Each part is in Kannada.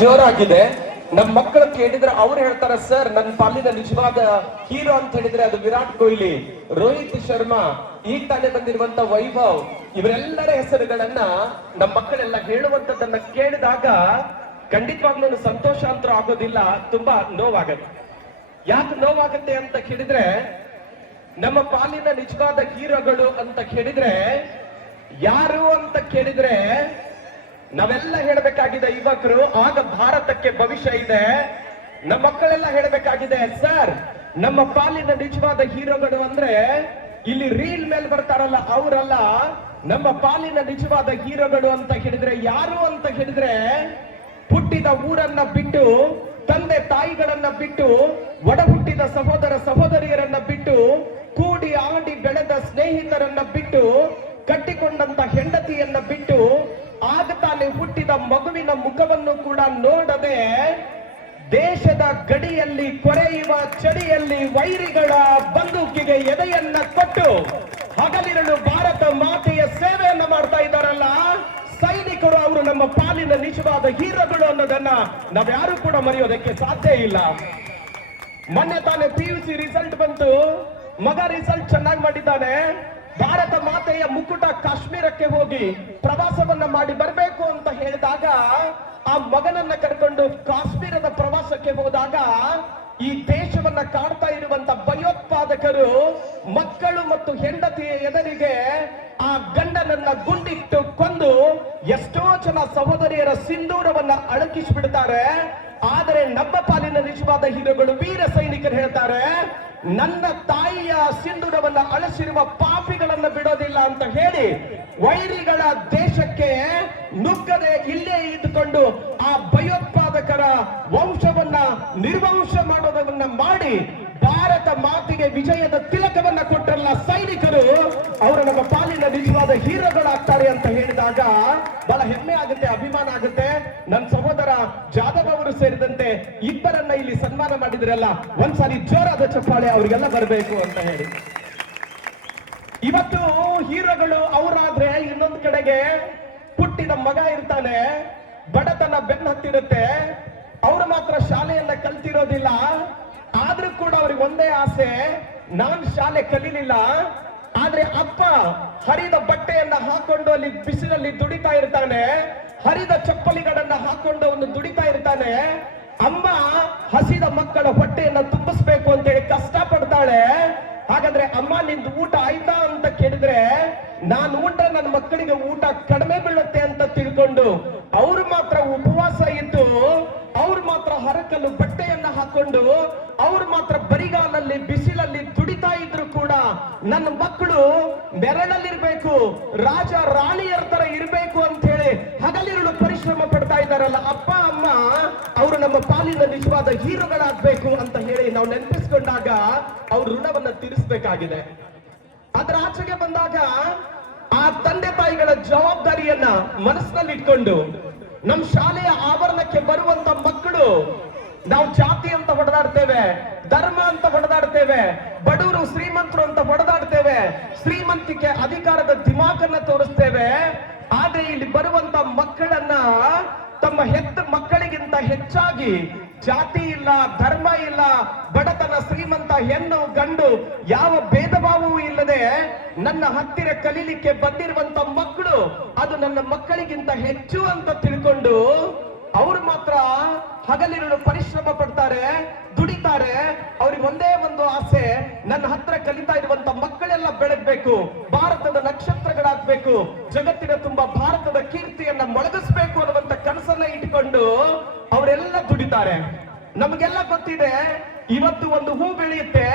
ಜೋರಾಗಿದೆ. ನಮ್ಮ ಮಕ್ಕಳು ಕೇಳಿದ್ರೆ ಅವ್ರು ಹೇಳ್ತಾರೆ, ಸರ್ ನನ್ನ ಪಾಲಿನ ನಿಜವಾದ ಹೀರೋ ಅಂತ ಹೇಳಿದ್ರೆ ಅದು ವಿರಾಟ್ ಕೊಹ್ಲಿ, ರೋಹಿತ್ ಶರ್ಮಾ, ಈಗ ತಾನೇ ಬಂದಿರುವಂತ ವೈಭವ್, ಇವರೆಲ್ಲರ ಹೆಸರುಗಳನ್ನ ನಮ್ಮ ಮಕ್ಕಳೆಲ್ಲ ಹೇಳುವಂತದನ್ನ ಕೇಳಿದಾಗ ಖಂಡಿತವಾಗ್ಲೂ ಸಂತೋಷ ಅಂತೂ ಆಗೋದಿಲ್ಲ, ತುಂಬಾ ನೋವಾಗತ್ತೆ. ಯಾಕೆ ನೋವಾಗತ್ತೆ ಅಂತ ಕೇಳಿದ್ರೆ, ನಮ್ಮ ಪಾಲಿನ ನಿಜವಾದ ಹೀರೋಗಳು ಅಂತ ಕೇಳಿದ್ರೆ ಯಾರು ಅಂತ ಕೇಳಿದ್ರೆ ನಾವೆಲ್ಲ ಹೇಳಬೇಕಾಗಿದೆ ಯುವಕರು, ಆಗ ಭಾರತಕ್ಕೆ ಭವಿಷ್ಯ ಇದೆ. ನಮ್ಮ ಮಕ್ಕಳೆಲ್ಲ ಹೇಳಬೇಕಾಗಿದೆ, ಸರ್ ನಮ್ಮ ಪಾಲಿನ ನಿಜವಾದ ಹೀರೋಗಳು ಅಂದ್ರೆ ಇಲ್ಲಿ ರೀಲ್ ಮೇಲೆ ಬರ್ತಾರಲ್ಲ ಅವರಲ್ಲ, ನಮ್ಮ ಪಾಲಿನ ನಿಜವಾದ ಹೀರೋಗಳು ಅಂತ ಹೇಳಿದ್ರೆ ಯಾರು ಅಂತ ಹೇಳಿದ್ರೆ ಹುಟ್ಟಿದ ಊರನ್ನ ಬಿಟ್ಟು, ತಂದೆ ತಾಯಿಗಳನ್ನ ಬಿಟ್ಟು, ಒಡ ಹುಟ್ಟಿದ ಸಹೋದರ ಸಹೋದರಿಯರನ್ನ ಬಿಟ್ಟು, ಕೂಡಿ ಆಡಿ ಬೆಳೆದ ಸ್ನೇಹಿತರನ್ನ ಬಿಟ್ಟು, ಕಟ್ಟಿಕೊಂಡಂತ ಹೆಂಡತಿಯನ್ನ ಬಿಟ್ಟು, ಆಗ ತಾನೇ ಹುಟ್ಟಿದ ಮಗುವಿನ ಮುಖವನ್ನು ಕೂಡ ನೋಡದೆ ದೇಶದ ಗಡಿಯಲ್ಲಿ ಕೊರೆಯುವ ಚಳಿಯಲ್ಲಿ ವೈರಿಗಳ ಬಂದೂಕಿಗೆ ಎದೆಯನ್ನ ಕೊಟ್ಟು ಹಗಲಿರಲು ಭಾರತ ಮಾತೆಯ ಸೇವೆಯನ್ನ ಮಾಡ್ತಾ ಇದ್ದಾರಲ್ಲ ಸೈನಿಕರು, ಅವರು ನಮ್ಮ ಪಾಲಿನ ನಿಜವಾದ ಹೀರೋಗಳು ಅನ್ನೋದನ್ನ ನಾವ್ಯಾರು ಕೂಡ ಮರೆಯೋದಕ್ಕೆ ಸಾಧ್ಯ ಇಲ್ಲ. ಮೊನ್ನೆ ತಾನೇ PUC ರಿಸಲ್ಟ್ ಬಂತು, ಮಗ ರಿಸಲ್ಟ್ ಚೆನ್ನಾಗಿ ಮಾಡಿದ್ದಾನೆ. ಭಾರತ ಮಾತೆಯ ಮುಕುಟ ಕಾಶ್ಮೀರಕ್ಕೆ ಹೋಗಿ ಪ್ರವಾಸವನ್ನ ಮಾಡಿ ಬರಬೇಕು ಅಂತ ಹೇಳಿದಾಗ ಆ ಮಗನನ್ನ ಕರ್ಕೊಂಡು ಕಾಶ್ಮೀರದ ಪ್ರವಾಸಕ್ಕೆ ಹೋದಾಗ ಈ ದೇಶವನ್ನ ಕಾಡ್ತಾ ಇರುವಂತ ಭಯೋತ್ಪಾದಕರು ಮಕ್ಕಳು ಮತ್ತು ಹೆಂಡತಿಯ ಎದುರಿಗೆ ಆ ಗಂಡನನ್ನ ಗುಂಡಿಟ್ಟು ಕೊಂದು ಎಷ್ಟೋ ಜನ ಸಹೋದರಿಯರ ಸಿಂಧೂರವನ್ನ ಅಳಕಿಸಿಬಿಡ್ತಾರೆ. ಆದರೆ ನಮ್ಮ ಪಾಲಿನ ನಿಜವಾದ ಹೀರೋಗಳು ವೀರ ಸೈನಿಕರು ಹೇಳ್ತಾರೆ, ನನ್ನ ತಾಯಿಯ ಸಿಂಧೂರವನ್ನ ಅಳಸಿರುವ ಪಾಪಿಗಳನ್ನ ಬಿಡೋದಿಲ್ಲ ಅಂತ ಹೇಳಿ ವೈರಿಗಳ ದೇಶಕ್ಕೆ ನುಗ್ಗದೆ ಇಲ್ಲೇ ಇದ್ದುಕೊಂಡು ಆ ಭಯೋತ್ಪಾದಕರ ವಂಶವನ್ನ ನಿರ್ವಂಶ ಮಾಡೋದನ್ನ ಮಾಡಿ ಭಾರತ ಮಾತಿಗೆ ವಿಜಯದ ತಿಲಕವನ್ನ ಕೊಟ್ಟರಲ್ಲ ಸೈನಿಕರು, ಅವರು ನಮ್ಮ ಪಾಲಿನ ನಿಜವಾದ ಹೀರೋಗಳಾಗ್ತಾರೆ ಅಂತ ಹೇಳಿದಾಗ ಬಹಳ ಹೆಮ್ಮೆ ಆಗುತ್ತೆ, ಅಭಿಮಾನ ಆಗುತ್ತೆ. ನನ್ನ ಸಹೋದರ ಜಾಧವ್ ಅವರು ಸೇರಿದಂತೆ ಇಬ್ಬರನ್ನ ಇಲ್ಲಿ ಸನ್ಮಾನ ಮಾಡಿದ್ರಲ್ಲ, ಒಂದ್ಸಾರಿ ಜೋರಾದ ಚಪ್ಪಾಳೆ ಅವರಿಗೆಲ್ಲ ಬರಬೇಕು ಅಂತ ಹೇಳಿ. ಇವತ್ತು ಹೀರೋಗಳು ಅವರಾದ್ರೆ ಇನ್ನೊಂದು ಕಡೆಗೆ ಹುಟ್ಟಿದ ಮಗ ಇರ್ತಾನೆ, ಬಡತನ ಬೆನ್ನು ಹತ್ತಿರುತ್ತೆ, ಅವರು ಮಾತ್ರ ಶಾಲೆಯನ್ನ ಕಲ್ತಿರೋದಿಲ್ಲ. ಆದ್ರೂ ಕೂಡ ಅವ್ರಿಗೆ ಒಂದೇ ಆಸೆ, ನಾನ್ ಶಾಲೆ ಕಲೀಲಿಲ್ಲ, ಆದ್ರೆ ಅಪ್ಪ ಹರಿದ ಬಟ್ಟೆಯನ್ನ ಹಾಕೊಂಡು ಅಲ್ಲಿ ಬಿಸಿಲಲ್ಲಿ ದುಡಿತಾ ಇರ್ತಾನೆ, ಹರಿದ ಚಪ್ಪಲಿಗಳನ್ನ ಹಾಕೊಂಡು ಅವನು ದುಡಿತಾ ಇರ್ತಾನೆ. ಅಮ್ಮ ಹಸಿದ ಮಕ್ಕಳ ಹೊಟ್ಟೆಯನ್ನ ತುಂಬಿಸ್ಬೇಕು ಅಂತೇಳಿ ಕಷ್ಟ ಪಡ್ತಾಳೆ. ಹಾಗಾದ್ರೆ ಅಮ್ಮ ನಿಂದು ಊಟ ಆಯ್ತಾ ಅಂತ ಕೇಳಿದ್ರೆ, ನಾನು ಊಟ ನನ್ನ ಮಕ್ಕಳಿಗೆ ಊಟ ಕಡಿಮೆ ಬೀಳುತ್ತೆ ಅಂತ ತಿಳ್ಕೊಂಡು ಅವ್ರು ಮಾತ್ರ ಉಪವಾಸ ಇದ್ದು, ಅವ್ರು ಮಾತ್ರ ಹರಕಲು ಬಟ್ಟೆಯನ್ನ ಹಾಕೊಂಡು, ಅವ್ರು ಮಾತ್ರ ಬರಿಗಾಲಲ್ಲಿ ಬಿಸಿಲಲ್ಲಿ ದುಡಿತಾ ಇದ್ರು ಕೂಡ ನನ್ನ ಮಕ್ಕಳು ನೆರಳಲ್ಲಿರ್ಬೇಕು, ರಾಜ ರಾಣಿಯರ ತರ ಇರ್ಬೇಕು ಅಂತ ಹೇಳಿ ಹಗಲಿರುಳು ಪರಿಶ್ರಮ ಪಡ್ತಾ ಇದ್ದಾರಲ್ಲ ಅಪ್ಪ ಅಮ್ಮ, ಅವರು ನಮ್ಮ ಪಾಲಿನ ನಿಜವಾದ ಹೀರೋಗಳಾಗ್ಬೇಕು ಅಂತ ಹೇಳಿ ನಾವು ನೆನಪಿಸ್ಕೊಂಡಾಗ ಅವ್ರ ಋಣವನ್ನ ತೀರಿಸಬೇಕಾಗಿದೆ. ಅದರ ಆಚೆಗೆ ಬಂದಾಗ ಆ ತಂದೆ ತಾಯಿಗಳ ಜವಾಬ್ದಾರಿಯನ್ನ ಮನಸ್ಸಿನಲ್ಲಿ ಇಟ್ಕೊಂಡು ನಮ್ಮ ಶಾಲೆಯ ಆವರಣಕ್ಕೆ ಬರುವಂತ ಮಕ್ಕಳು, ನಾವು ಜಾತಿ ಅಂತ ಹೊಡೆದಾಡ್ತೇವೆ, ಧರ್ಮ ಅಂತ ಹೊಡೆದಾಡ್ತೇವೆ, ಬಡವರು ಶ್ರೀಮಂತರು ಅಂತ ಹೊಡೆದಾಡ್ತೇವೆ, ಶ್ರೀಮಂತಿಕೆ ಅಧಿಕಾರದ ದಿಮಾಕನ್ನ ತೋರಿಸ್ತೇವೆ. ಆದ್ರೆ ಇಲ್ಲಿ ಬರುವಂತ ಮಕ್ಕಳನ್ನ ತಮ್ಮ ಹೆತ್ತ ಮಕ್ಕಳಿಗಿಂತ ಹೆಚ್ಚಾಗಿ ಜಾತಿ ಇಲ್ಲ, ಧರ್ಮ ಇಲ್ಲ, ಬಡತನ, ಶ್ರೀಮಂತ, ಹೆಣ್ಣು ಗಂಡು ಯಾವ ಭೇದ ಭಾವವೂ ಇಲ್ಲದೆ ನನ್ನ ಹತ್ತಿರ ಕಲೀಲಿಕ್ಕೆ ಬಂದಿರುವಂತ ಮಕ್ಕಳು ಅದು ನನ್ನ ಮಕ್ಕಳಿಗಿಂತ ಹೆಚ್ಚು ಅಂತ ತಿಳ್ಕೊಂಡು ಅವ್ರು ಮಾತ್ರ ಹಗಲಿರುಳು ಪರಿಶ್ರಮ ಪಡ್ತಾರೆ, ದುಡಿತಾರೆ. ಅವ್ರಿಗೆ ಒಂದೇ ಒಂದು ಆಸೆ, ನನ್ನ ಹತ್ರ ಕಲಿತಾ ಇರುವಂತ ಮಕ್ಕಳೆಲ್ಲ ಬೆಳಗ್ಬೇಕು, ಭಾರತದ ನಕ್ಷತ್ರಗಳಾಗ್ಬೇಕು, ಜಗತ್ತಿನ ತುಂಬಾ ಭಾರತದ ಕೀರ್ತಿಯನ್ನ ಮೊಳಗಿಸ್ಬೇಕು ಅನ್ನುವಂತ ಕನಸನ್ನ ಇಟ್ಕೊಂಡು ಅವರೆಲ್ಲ ದುಡಿತಾರೆ. ನಮಗೆಲ್ಲ ಗೊತ್ತಿದೆ, ಇವತ್ತು ಒಂದು ಹೂ ಬೆಳೆಯುತ್ತೆ,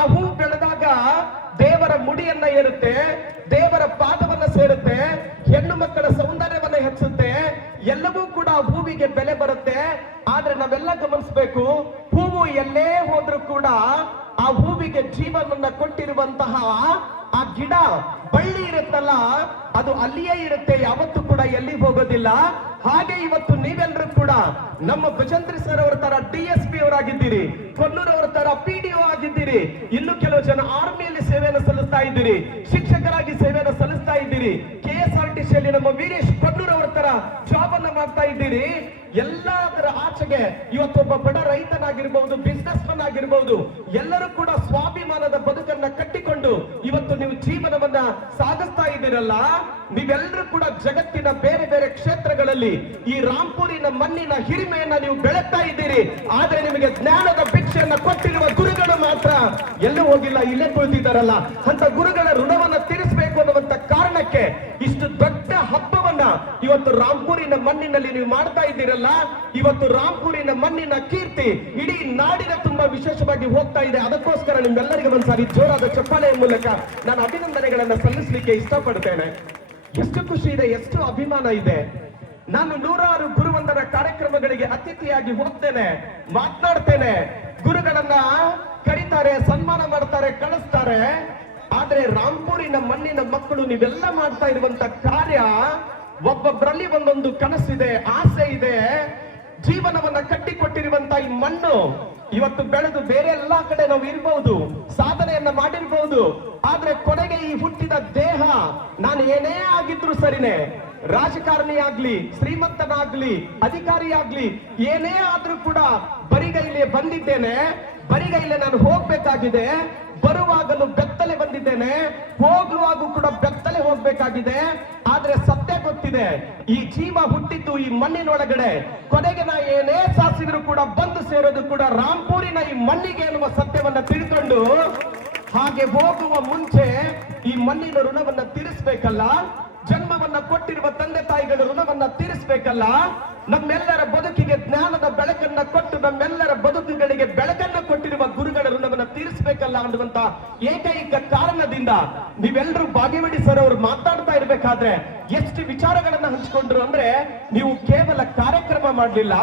ಆ ಹೂ ಬೆಳೆದಾಗ ದೇವರ ಮುಡಿಯನ್ನ ಏರುತ್ತೆ, ದೇವರ ಪಾದವನ್ನ ಸೇರುತ್ತೆ, ಹೆಣ್ಣು ಮಕ್ಕಳ ಸೌಂದರ್ಯವನ್ನ ಹೆಚ್ಚುತ್ತೆ, ಎಲ್ಲವೂ ಕೂಡ ಹೂವಿಗೆ ಬೆಲೆ ಬರುತ್ತೆ. ಆದ್ರೆ ನಾವೆಲ್ಲ ಗಮನಿಸಬೇಕು, ಹೂವು ಎಲ್ಲೇ ಹೋದ್ರೂ ಕೂಡ ಆ ಹೂವಿಗೆ ಜೀವನವನ್ನ ಕೊಟ್ಟಿರುವಂತಹ ಆ ಗಿಡ ಬಳ್ಳಿ ಇರುತ್ತಲ್ಲ ಅದು ಅಲ್ಲಿಯೇ ಇರುತ್ತೆ, ಯಾವತ್ತೂ ಕೂಡ ಎಲ್ಲಿ ಹೋಗೋದಿಲ್ಲ. ಹಾಗೆ ಇವತ್ತು ನೀವೆಲ್ಲರೂ ಕೂಡ ನಮ್ಮ ಭಜಂತ್ರಿ ಸರ್ ಅವರ ತರ DSP ಅವರಾಗಿದ್ದೀರಿ, ಕೊಲ್ಲೂರ್ ಅವರ ತರ PDO ಆಗಿದ್ದೀರಿ, ಇನ್ನು ಕೆಲವು ಜನ ಆರ್ಮಿಯಲ್ಲಿ ಸೇವೆಯನ್ನು ಸಲ್ಲಿಸ್ತಾ ಇದ್ದೀರಿ, ಶಿಕ್ಷಕರಾಗಿ ಸೇವೆಯನ್ನು ಸಲ್ಲಿಸ್ತಾ ಇದ್ದೀರಿ, KSRTC ಯಲ್ಲಿ ನಮ್ಮ ವೀರೇಶ್ ಕೊಲ್ಲೂರ್ ಅವರ ತರ ಜಾಬ್ ಅನ್ನ ಮಾಡ್ತಾ ಇದ್ದೀರಿ. ಎಲ್ಲದರ ಆಚೆಗೆ ಇವತ್ತೊಬ್ಬ ಬಡ ರೈತನಾಗಿರ್ಬಹುದು, ಬಿಸ್ನೆಸ್ ಮನ್ ಆಗಿರ್ಬಹುದು, ಎಲ್ಲರೂ ಕೂಡ ಸ್ವಾಭಿಮಾನದ ಬದುಕನ್ನ ಕಟ್ಟಿಕೊಂಡು ಇವತ್ತು ನೀವು ಜೀವನವನ್ನ ಸಾಗಿಸ್ತಾ ಇದ್ದೀರಲ್ಲ. ನೀವೆಲ್ಲರೂ ಕೂಡ ಜಗತ್ತಿನ ಬೇರೆ ಬೇರೆ ಕ್ಷೇತ್ರಗಳಲ್ಲಿ ಈ ರಾಂಪುರಿನ ಮಣ್ಣಿನ ಹಿರಿಮೆಯನ್ನ ನೀವು ಬೆಳಗ್ತಾ ಇದ್ದೀರಿ. ಆದ್ರೆ ನಿಮಗೆ ಜ್ಞಾನದ ಭಿಕ್ಷೆಯನ್ನ ಕೊಟ್ಟಿರುವ ಗುರುಗಳು ಮಾತ್ರ ಎಲ್ಲೂ ಹೋಗಿಲ್ಲ, ಇಲ್ಲೇ ಕುಳಿತಿದ್ದಾರಲ್ಲ. ಅಂತ ಗುರುಗಳ ಋಣವನ್ನ ತೀರಿಸಬೇಕು ಅನ್ನುವಂತ ಕಾರಣಕ್ಕೆ ಇಷ್ಟು ದೊಡ್ಡ ಹಬ್ಬವನ್ನ ಇವತ್ತು ರಾಂಪುರಿನ ಮಣ್ಣಿನಲ್ಲಿ ನೀವು ಮಾಡ್ತಾ ಇದ್ದೀರಲ್ಲ. ಇವತ್ತು ರಾಂಪುರಿನ ಮಣ್ಣಿನ ಕೀರ್ತಿ ಇಡೀ ನಾಡಿನ ತುಂಬಾ ವಿಶೇಷವಾಗಿ ಹೋಗ್ತಾ ಇದೆ. ಅದಕ್ಕೋಸ್ಕರ ನಿಮ್ಮೆಲ್ಲರಿಗೆ ಒಂದ್ಸಾರಿ ಜೋರಾದ ಚಪ್ಪಾಳೆಯ ಮೂಲಕ ನಾನು ಅಭಿನಂದನೆಗಳನ್ನ ಸಲ್ಲಿಸಲಿಕ್ಕೆ ಇಷ್ಟಪಡ್ತೇನೆ. ಎಷ್ಟು ಖುಷಿ ಇದೆ, ಎಷ್ಟು ಅಭಿಮಾನ ಇದೆ. ನಾನು ನೂರಾರು ಗುರುವಂದನ ಕಾರ್ಯಕ್ರಮಗಳಿಗೆ ಅತಿಥಿಯಾಗಿ ಹೋಗ್ತೇನೆ, ಮಾತನಾಡ್ತೇನೆ, ಗುರುಗಳನ್ನ ಕರೀತಾರೆ, ಸನ್ಮಾನ ಮಾಡ್ತಾರೆ, ಕಳಿಸ್ತಾರೆ. ಆದ್ರೆ ರಾಂಪುರಿನ ಮಣ್ಣಿನ ಮಕ್ಕಳು ನೀವೆಲ್ಲ ಮಾಡ್ತಾ ಇರುವಂತ ಕಾರ್ಯ, ಒಬ್ಬೊಬ್ಬರಲ್ಲಿ ಒಂದೊಂದು ಕನಸಿದೆ, ಆಸೆ ಇದೆ. ಜೀವನವನ್ನ ಕಟ್ಟಿಕೊಟ್ಟಿರುವಂತ ಈ ಮಣ್ಣು ಇವತ್ತು ಬೆಳೆದು ಬೇರೆ ಎಲ್ಲಾ ಕಡೆ ನಾವು ಇರಬಹುದು, ಸಾಧನೆಯನ್ನ ಮಾಡಿರ್ಬಹುದು. ಆದ್ರೆ ಕೊನೆಗೆ ಈ ಹುಟ್ಟಿದ ದೇಹ, ನಾನು ಏನೇ ಆಗಿದ್ರು ಸರಿನೇ, ರಾಜಕಾರಣಿ ಆಗ್ಲಿ, ಶ್ರೀಮಂತನಾಗ್ಲಿ, ಅಧಿಕಾರಿ ಆಗ್ಲಿ, ಏನೇ ಆದ್ರೂ ಕೂಡ ಬರಿಗೈಲಿ ಬಂದಿದ್ದೇನೆ, ಬರಿಗೈಲೆ ನಾನು ಹೋಗ್ಬೇಕಾಗಿದೆ. ಬರುವಾಗಲೂ ಬೆತ್ತಲೆ ಬಂದಿದ್ದೇನೆ, ಹೋಗುವಾಗೂ ಕೂಡ ಬೆತ್ತಲೆ ಹೋಗ್ಬೇಕಾಗಿದೆ. ಆದ್ರೆ ಸತ್ಯ ಗೊತ್ತಿದೆ, ಈ ಜೀವ ಹುಟ್ಟಿದ್ದು ಈ ಮಣ್ಣಿನೊಳಗಡೆ. ಕೊನೆಗೆ ನಾ ಏನೇ ಸಾಧಿಸಿದ್ರು ಕೂಡ ಬಂದು ಸೇರೋದು ಕೂಡ ರಾಂಪುರಿನ ಈ ಮಣ್ಣಿಗೆ ಎನ್ನುವ ಸತ್ಯವನ್ನ ತಿಳ್ಕೊಂಡು, ಹಾಗೆ ಹೋಗುವ ಮುಂಚೆ ಈ ಮಣ್ಣಿನ ಋಣವನ್ನ ತೀರಿಸಬೇಕಲ್ಲ. ಜನ್ಮವನ್ನ ಕೊಟ್ಟಿರುವ ತಂದೆ ತಾಯಿಗಳ ಋಣವನ್ನ ತೀರಿಸಬೇಕಲ್ಲ. ನಮ್ಮೆಲ್ಲರ ಬದುಕಿಗೆ ಜ್ಞಾನದ ಬೆಳಕನ್ನ ಕೊಟ್ಟು ನಮ್ಮೆಲ್ಲರ ಬದುಕುಗಳಿಗೆ ಬೆಳಕನ್ನ ಕೊಟ್ಟಿರುವ ಗುರುಗಳ ಋಣವನ್ನ ತೀರಿಸಬೇಕಲ್ಲ ಅನ್ನುವಂತ ಏಕೈಕ ಕಾರಣದಿಂದ ನೀವೆಲ್ಲರೂ ಭಾಗವಹಿಸಿ ಸರ್ ಅವರು ಮಾತಾಡ್ತಾ ಇರ್ಬೇಕಾದ್ರೆ ಎಷ್ಟು ವಿಚಾರಗಳನ್ನ ಹಂಚಿಕೊಂಡ್ರು ಅಂದ್ರೆ, ನೀವು ಕೇವಲ ಕಾರ್ಯಕ್ರಮ ಮಾಡಲಿಲ್ಲ,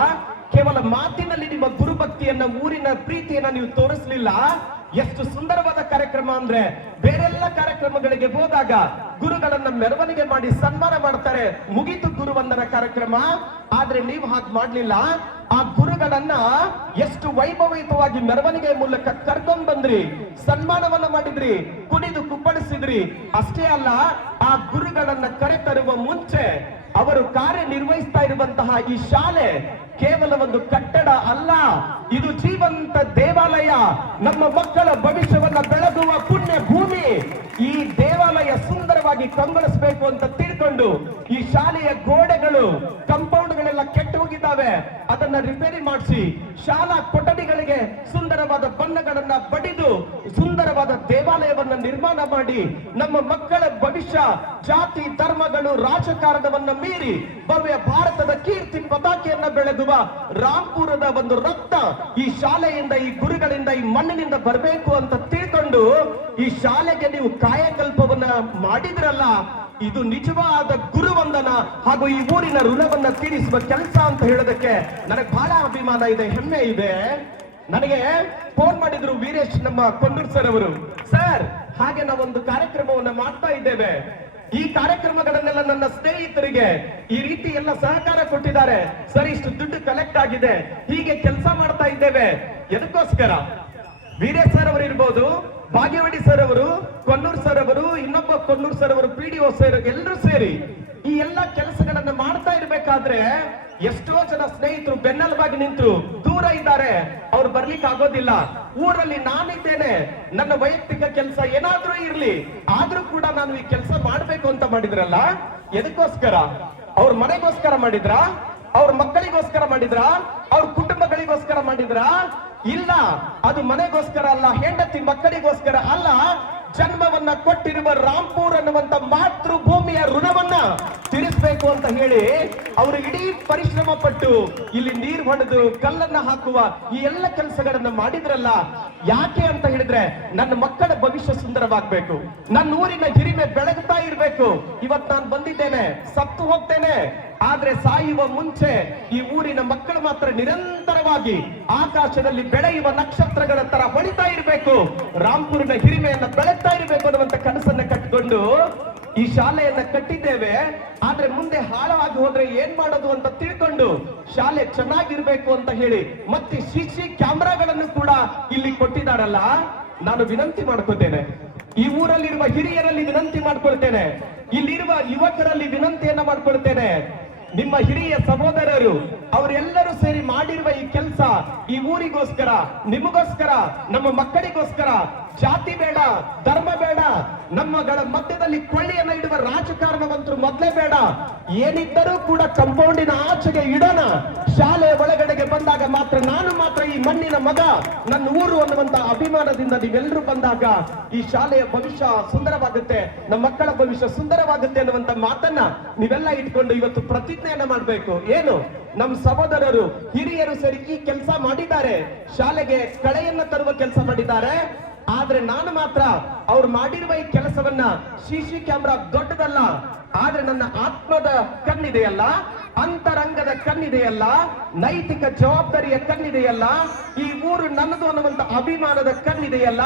ಕೇವಲ ಮಾತಿನಲ್ಲಿ ನಿಮ್ಮ ಗುರುಭಕ್ತಿಯನ್ನ, ಊರಿನ ಪ್ರೀತಿಯನ್ನ ನೀವು ತೋರಿಸಲಿಲ್ಲ. ಎಷ್ಟು ಸುಂದರವಾದ ಕಾರ್ಯಕ್ರಮ ಅಂದ್ರೆ, ಬೇರೆಲ್ಲ ಕಾರ್ಯಕ್ರಮಗಳಿಗೆ ಹೋದಾಗ ಗುರುಗಳನ್ನ ಮೆರವಣಿಗೆ ಮಾಡಿ ಸನ್ಮಾನ ಮಾಡ್ತಾರೆ, ಮುಗೀತು ಗುರುವಂದನ ಕಾರ್ಯಕ್ರಮ. ಆದ್ರೆ ನೀವು ಹಾಗೆ ಮಾಡ್ಲಿಲ್ಲ. ಆ ಗುರುಗಳನ್ನ ಎಷ್ಟು ವೈಭವಯುತವಾಗಿ ಮೆರವಣಿಗೆ ಮೂಲಕ ಕರ್ಕೊಂಡ್ ಬಂದ್ರಿ, ಸನ್ಮಾನವನ್ನ ಮಾಡಿದ್ರಿ, ಕುಣಿದು ಕುಪ್ಪಳಿಸಿದ್ರಿ. ಅಷ್ಟೇ ಅಲ್ಲ, ಆ ಗುರುಗಳನ್ನ ಕರೆತರುವ ಮುಂಚೆ ಅವರು ಕಾರ್ಯನಿರ್ವಹಿಸ್ತಾ ಇರುವಂತಹ ಈ ಶಾಲೆ ಕೇವಲ ಒಂದು ಕಟ್ಟಡ ಅಲ್ಲ, ಇದು ಜೀವಂತ ದೇವಾಲಯ. ನಮ್ಮ ಮಕ್ಕಳ ಭವಿಷ್ಯವನ್ನ ಬೆಳಗುವ ಪುಣ್ಯ ಭೂಮಿ. ಈ ದೇವಾಲಯ ಸುಂದರವಾಗಿ ಕಂಗೊಳಿಸಬೇಕು ಅಂತ ತಿಳ್ಕೊಂಡು ಈ ಶಾಲೆಯ ಗೋಡೆಗಳು, ಕಾಂಪೌಂಡ್ಗಳೆಲ್ಲ ಕೆಟ್ಟು ಹೋಗಿದ್ದಾವೆ, ಅದನ್ನ ರಿಪೇರಿ ಮಾಡಿಸಿ ಶಾಲಾ ಕೊಠಡಿಗಳಿಗೆ ಸುಂದರವಾದ ಬಣ್ಣಗಳನ್ನ ಬಡಿದು ಸುಂದರವಾದ ದೇವಾಲಯವನ್ನ ನಿರ್ಮಾಣ ಮಾಡಿ ನಮ್ಮ ಮಕ್ಕಳ ಭವಿಷ್ಯ ಜಾತಿ ಧರ್ಮಗಳು ರಾಜಕಾರಣವನ್ನ ಮೀರಿ ಭವ್ಯ ಭಾರತದ ಕೀರ್ತಿ ಪತಾಕೆಯನ್ನ ಬೆಳೆದುವ ರಾಂಪುರದ ಒಂದು ರಕ್ತ ಈ ಶಾಲೆಯಿಂದ, ಈ ಗುರುಗಳಿಂದ, ಈ ಮಣ್ಣಿನಿಂದ ಬರಬೇಕು ಅಂತ ತಿಳ್ಕೊಂಡು ಈ ಶಾಲೆಗೆ ನೀವು ಕಾಯಕಲ್ಪವನ್ನ ಮಾಡಿದ್ರಲ್ಲ. ಇದು ನಿಜವಾದ ಗುರುವಂದನ ಹಾಗೂ ಈ ಊರಿನ ಋಣವನ್ನ ತೀರಿಸುವ ಕೆಲಸ ಅಂತ ಹೇಳೋದಕ್ಕೆ ನನಗೆ ಬಹಳ ಅಭಿಮಾನ ಇದೆ, ಹೆಮ್ಮೆ ಇದೆ. ನನಗೆ ಫೋನ್ ಮಾಡಿದ್ರು ವೀರೇಶ್, ನಮ್ಮ ಕೊಲ್ಲೂರ್ ಸರ್ ಅವರು. ಸರ್, ಹಾಗೆ ನಾವೊಂದು ಕಾರ್ಯಕ್ರಮವನ್ನ ಮಾಡ್ತಾ ಇದ್ದೇವೆ, ಈ ಕಾರ್ಯಕ್ರಮಗಳನ್ನೆಲ್ಲ ನನ್ನ ಸ್ನೇಹಿತರಿಗೆ ಈ ರೀತಿ ಎಲ್ಲ ಸಹಕಾರ ಕೊಟ್ಟಿದ್ದಾರೆ ಸರ್, ಇಷ್ಟು ದುಡ್ಡು ಕಲೆಕ್ಟ್ ಆಗಿದೆ, ಹೀಗೆ ಕೆಲಸ ಮಾಡ್ತಾ ಇದ್ದೇವೆ. ಎದಕ್ಕೋಸ್ಕರ? ವೀರೇಶ್ ಸರ್ ಅವರು ಇರ್ಬೋದು, ಭಾಗ್ಯವಡಿ ಸರ್ ಅವರು, ಕೊಲ್ಲೂರ್ ಸರ್ ಅವರು, ಇನ್ನೊಬ್ಬ ಕೊಲ್ಲೂರ್ ಸರ್ ಅವರು, PDO ಸರ್, ಎಲ್ಲರೂ ಸೇರಿ ಈ ಎಲ್ಲ ಕೆಲಸಗಳನ್ನ ಮಾಡ್ತಾ ಇರ್ಬೇಕಾದ್ರೆ ಎಷ್ಟೋ ಜನ ಸ್ನೇಹಿತರು ಬೆನ್ನೆಲುಬಾಗಿ ನಿಂತರು, ದೂರ ಇದ್ದಾರೆ, ಅವ್ರು ಬರ್ಲಿಕ್ಕೆ ಆಗೋದಿಲ್ಲ. ಊರಲ್ಲಿ ನಾನಿದ್ದೇನೆ, ನನ್ನ ವೈಯಕ್ತಿಕ ಕೆಲಸ ಏನಾದ್ರೂ ಇರ್ಲಿ, ಆದ್ರೂ ಕೂಡ ನಾನು ಈ ಕೆಲಸ ಮಾಡ್ಬೇಕು ಅಂತ ಮಾಡಿದ್ರಲ್ಲ. ಎದಕ್ಕೋಸ್ಕರ? ಅವ್ರ ಮನೆಗೋಸ್ಕರ ಮಾಡಿದ್ರ? ಅವ್ರ ಮಕ್ಕಳಿಗೋಸ್ಕರ ಮಾಡಿದ್ರ? ಅವ್ರ ಕುಟುಂಬಗಳಿಗೋಸ್ಕರ ಮಾಡಿದ್ರ? ಇಲ್ಲ, ಅದು ಮನೆಗೋಸ್ಕರ ಅಲ್ಲ, ಹೆಂಡತಿ ಮಕ್ಕಳಿಗೋಸ್ಕರ ಅಲ್ಲ. ಜನ್ಮವನ್ನ ಕೊಟ್ಟಿರುವ ರಾಂಪುರ್ ಅನ್ನುವಂತ ಮಾತೃಭೂಮಿಯ ಋಣವನ್ನ ತೀರಿಸಬೇಕು ಅಂತ ಹೇಳಿ ಅವರು ಇಡೀ ಪರಿಶ್ರಮ ಪಟ್ಟು ಇಲ್ಲಿ ನೀರು ಹೊಡೆದು ಕಲ್ಲನ್ನ ಹಾಕುವ ಈ ಎಲ್ಲ ಕೆಲಸಗಳನ್ನ ಮಾಡಿದ್ರಲ್ಲ. ಯಾಕೆ ಅಂತ ಹೇಳಿದ್ರೆ, ನನ್ನ ಮಕ್ಕಳ ಭವಿಷ್ಯ ಸುಂದರವಾಗಬೇಕು, ನನ್ನ ಊರಿನ ಹಿರಿಮೆ ಬೆಳಗುತ್ತಾ ಇರಬೇಕು. ಇವತ್ತು ನಾನು ಬಂದಿದ್ದೇನೆ, ಸತ್ತು ಹೋಗ್ತೇನೆ, ಆದ್ರೆ ಸಾಯುವ ಮುಂಚೆ ಈ ಊರಿನ ಮಕ್ಕಳು ಮಾತ್ರ ನಿರಂತರವಾಗಿ ನಿರಂತರವಾಗಿ ಆಕಾಶದಲ್ಲಿ ಬೆಳೆಯುವ ನಕ್ಷತ್ರಗಳ ತರ ಹೊಳಿತಾ ಇರಬೇಕು, ರಾಂಪುರಿನ ಹಿರಿಮೆಯನ್ನ ಬೆಳೆಸ್ತಾ ಇರಬೇಕು ಅನ್ನುವಂತ ಕನಸನ್ನ ಕಟ್ಟಿಕೊಂಡು ಈ ಶಾಲೆಯನ್ನ ಕಟ್ಟಿದ್ದೇವೆ. ಆದ್ರೆ ಮುಂದೆ ಹಾಳಾಗಿ ಹೋದ್ರೆ ಏನ್ ಮಾಡೋದು ಅಂತ ತಿಳ್ಕೊಂಡು ಶಾಲೆ ಚೆನ್ನಾಗಿರ್ಬೇಕು ಅಂತ ಹೇಳಿ ಮತ್ತೆ ಸಿಸಿ ಕ್ಯಾಮೆರಾಗಳನ್ನು ಕೂಡ ಇಲ್ಲಿ ಕೊಟ್ಟಿದ್ದಾರಲ್ಲ, ನಾನು ವಿನಂತಿ ಮಾಡ್ಕೋತೇನೆ, ಈ ಊರಲ್ಲಿರುವ ಹಿರಿಯರಲ್ಲಿ ವಿನಂತಿ ಮಾಡ್ಕೊಳ್ತೇನೆ, ಇಲ್ಲಿರುವ ಯುವಕರಲ್ಲಿ ವಿನಂತಿಯನ್ನ ಮಾಡ್ಕೊಳ್ತೇನೆ. ನಿಮ್ಮ ಹಿರಿಯ ಸಹೋದರರು ಅವರೆಲ್ಲರೂ ಸೇರಿ ಮಾಡಿರುವ ಈ ಕೆಲಸ ಈ ಊರಿಗೋಸ್ಕರ, ನಿಮಗೋಸ್ಕರ, ನಮ್ಮ ಮಕ್ಕಳಿಗೋಸ್ಕರ. ಜಾತಿ ಬೇಡ, ಧರ್ಮ ಬೇಡ, ನಮ್ಮಗಳ ಮಧ್ಯದಲ್ಲಿ ಕೊಳ್ಳಿಯನ್ನ ಇಡುವ ರಾಜಕಾರಣವಂತರು ಮೊದಲೇ ಬೇಡ. ಏನಿದ್ದರೂ ಕೂಡ ಕಂಪೌಂಡಿನ ಆಚೆಗೆ ಇಡೋಣ. ಶಾಲೆ ಒಳಗಡೆಗೆ ಬಂದಾಗ ಮಾತ್ರ ನಾನು ಮಾತ್ರ ಈ ಮಣ್ಣಿನ ಮಗ, ನನ್ನ ಊರು ಅನ್ನುವಂತ ಅಭಿಮಾನದಿಂದ ನೀವೆಲ್ಲರೂ ಬಂದಾಗ ಈ ಶಾಲೆಯ ಭವಿಷ್ಯ ಸುಂದರವಾಗುತ್ತೆ, ನಮ್ಮ ಮಕ್ಕಳ ಭವಿಷ್ಯ ಸುಂದರವಾಗುತ್ತೆ ಅನ್ನುವಂತ ಮಾತನ್ನ ನೀವೆಲ್ಲ ಇಟ್ಕೊಂಡು ಇವತ್ತು ಪ್ರತಿಜ್ಞೆಯನ್ನ ಮಾಡಬೇಕು. ಏನು, ನಮ್ಮ ಸಹೋದರರು ಹಿರಿಯರು ಸೇರಿ ಈ ಕೆಲಸ ಮಾಡಿದ್ದಾರೆ, ಶಾಲೆಗೆ ಕಳೆಯನ್ನ ತರುವ ಕೆಲಸ ಮಾಡಿದ್ದಾರೆ. ಆದ್ರೆ ನಾನು ಮಾತ್ರ ಅವ್ರು ಮಾಡಿರುವ ಈ ಕೆಲಸವನ್ನ ಸಿಸಿ ಕ್ಯಾಮ್ರಾ ದೊಡ್ಡದಲ್ಲ, ಆದ್ರೆ ನನ್ನ ಆತ್ಮದ ಕಣ್ಣಿದೆಯಲ್ಲ, ಅಂತರಂಗದ ಕಣ್ಣಿದೆಯಲ್ಲ, ನೈತಿಕ ಜವಾಬ್ದಾರಿಯ ಕಣ್ಣಿದೆಯಲ್ಲ, ಈ ಊರು ನನ್ನದು ಅನ್ನುವಂತ ಅಭಿಮಾನದ ಕಣ್ಣಿದೆಯಲ್ಲ,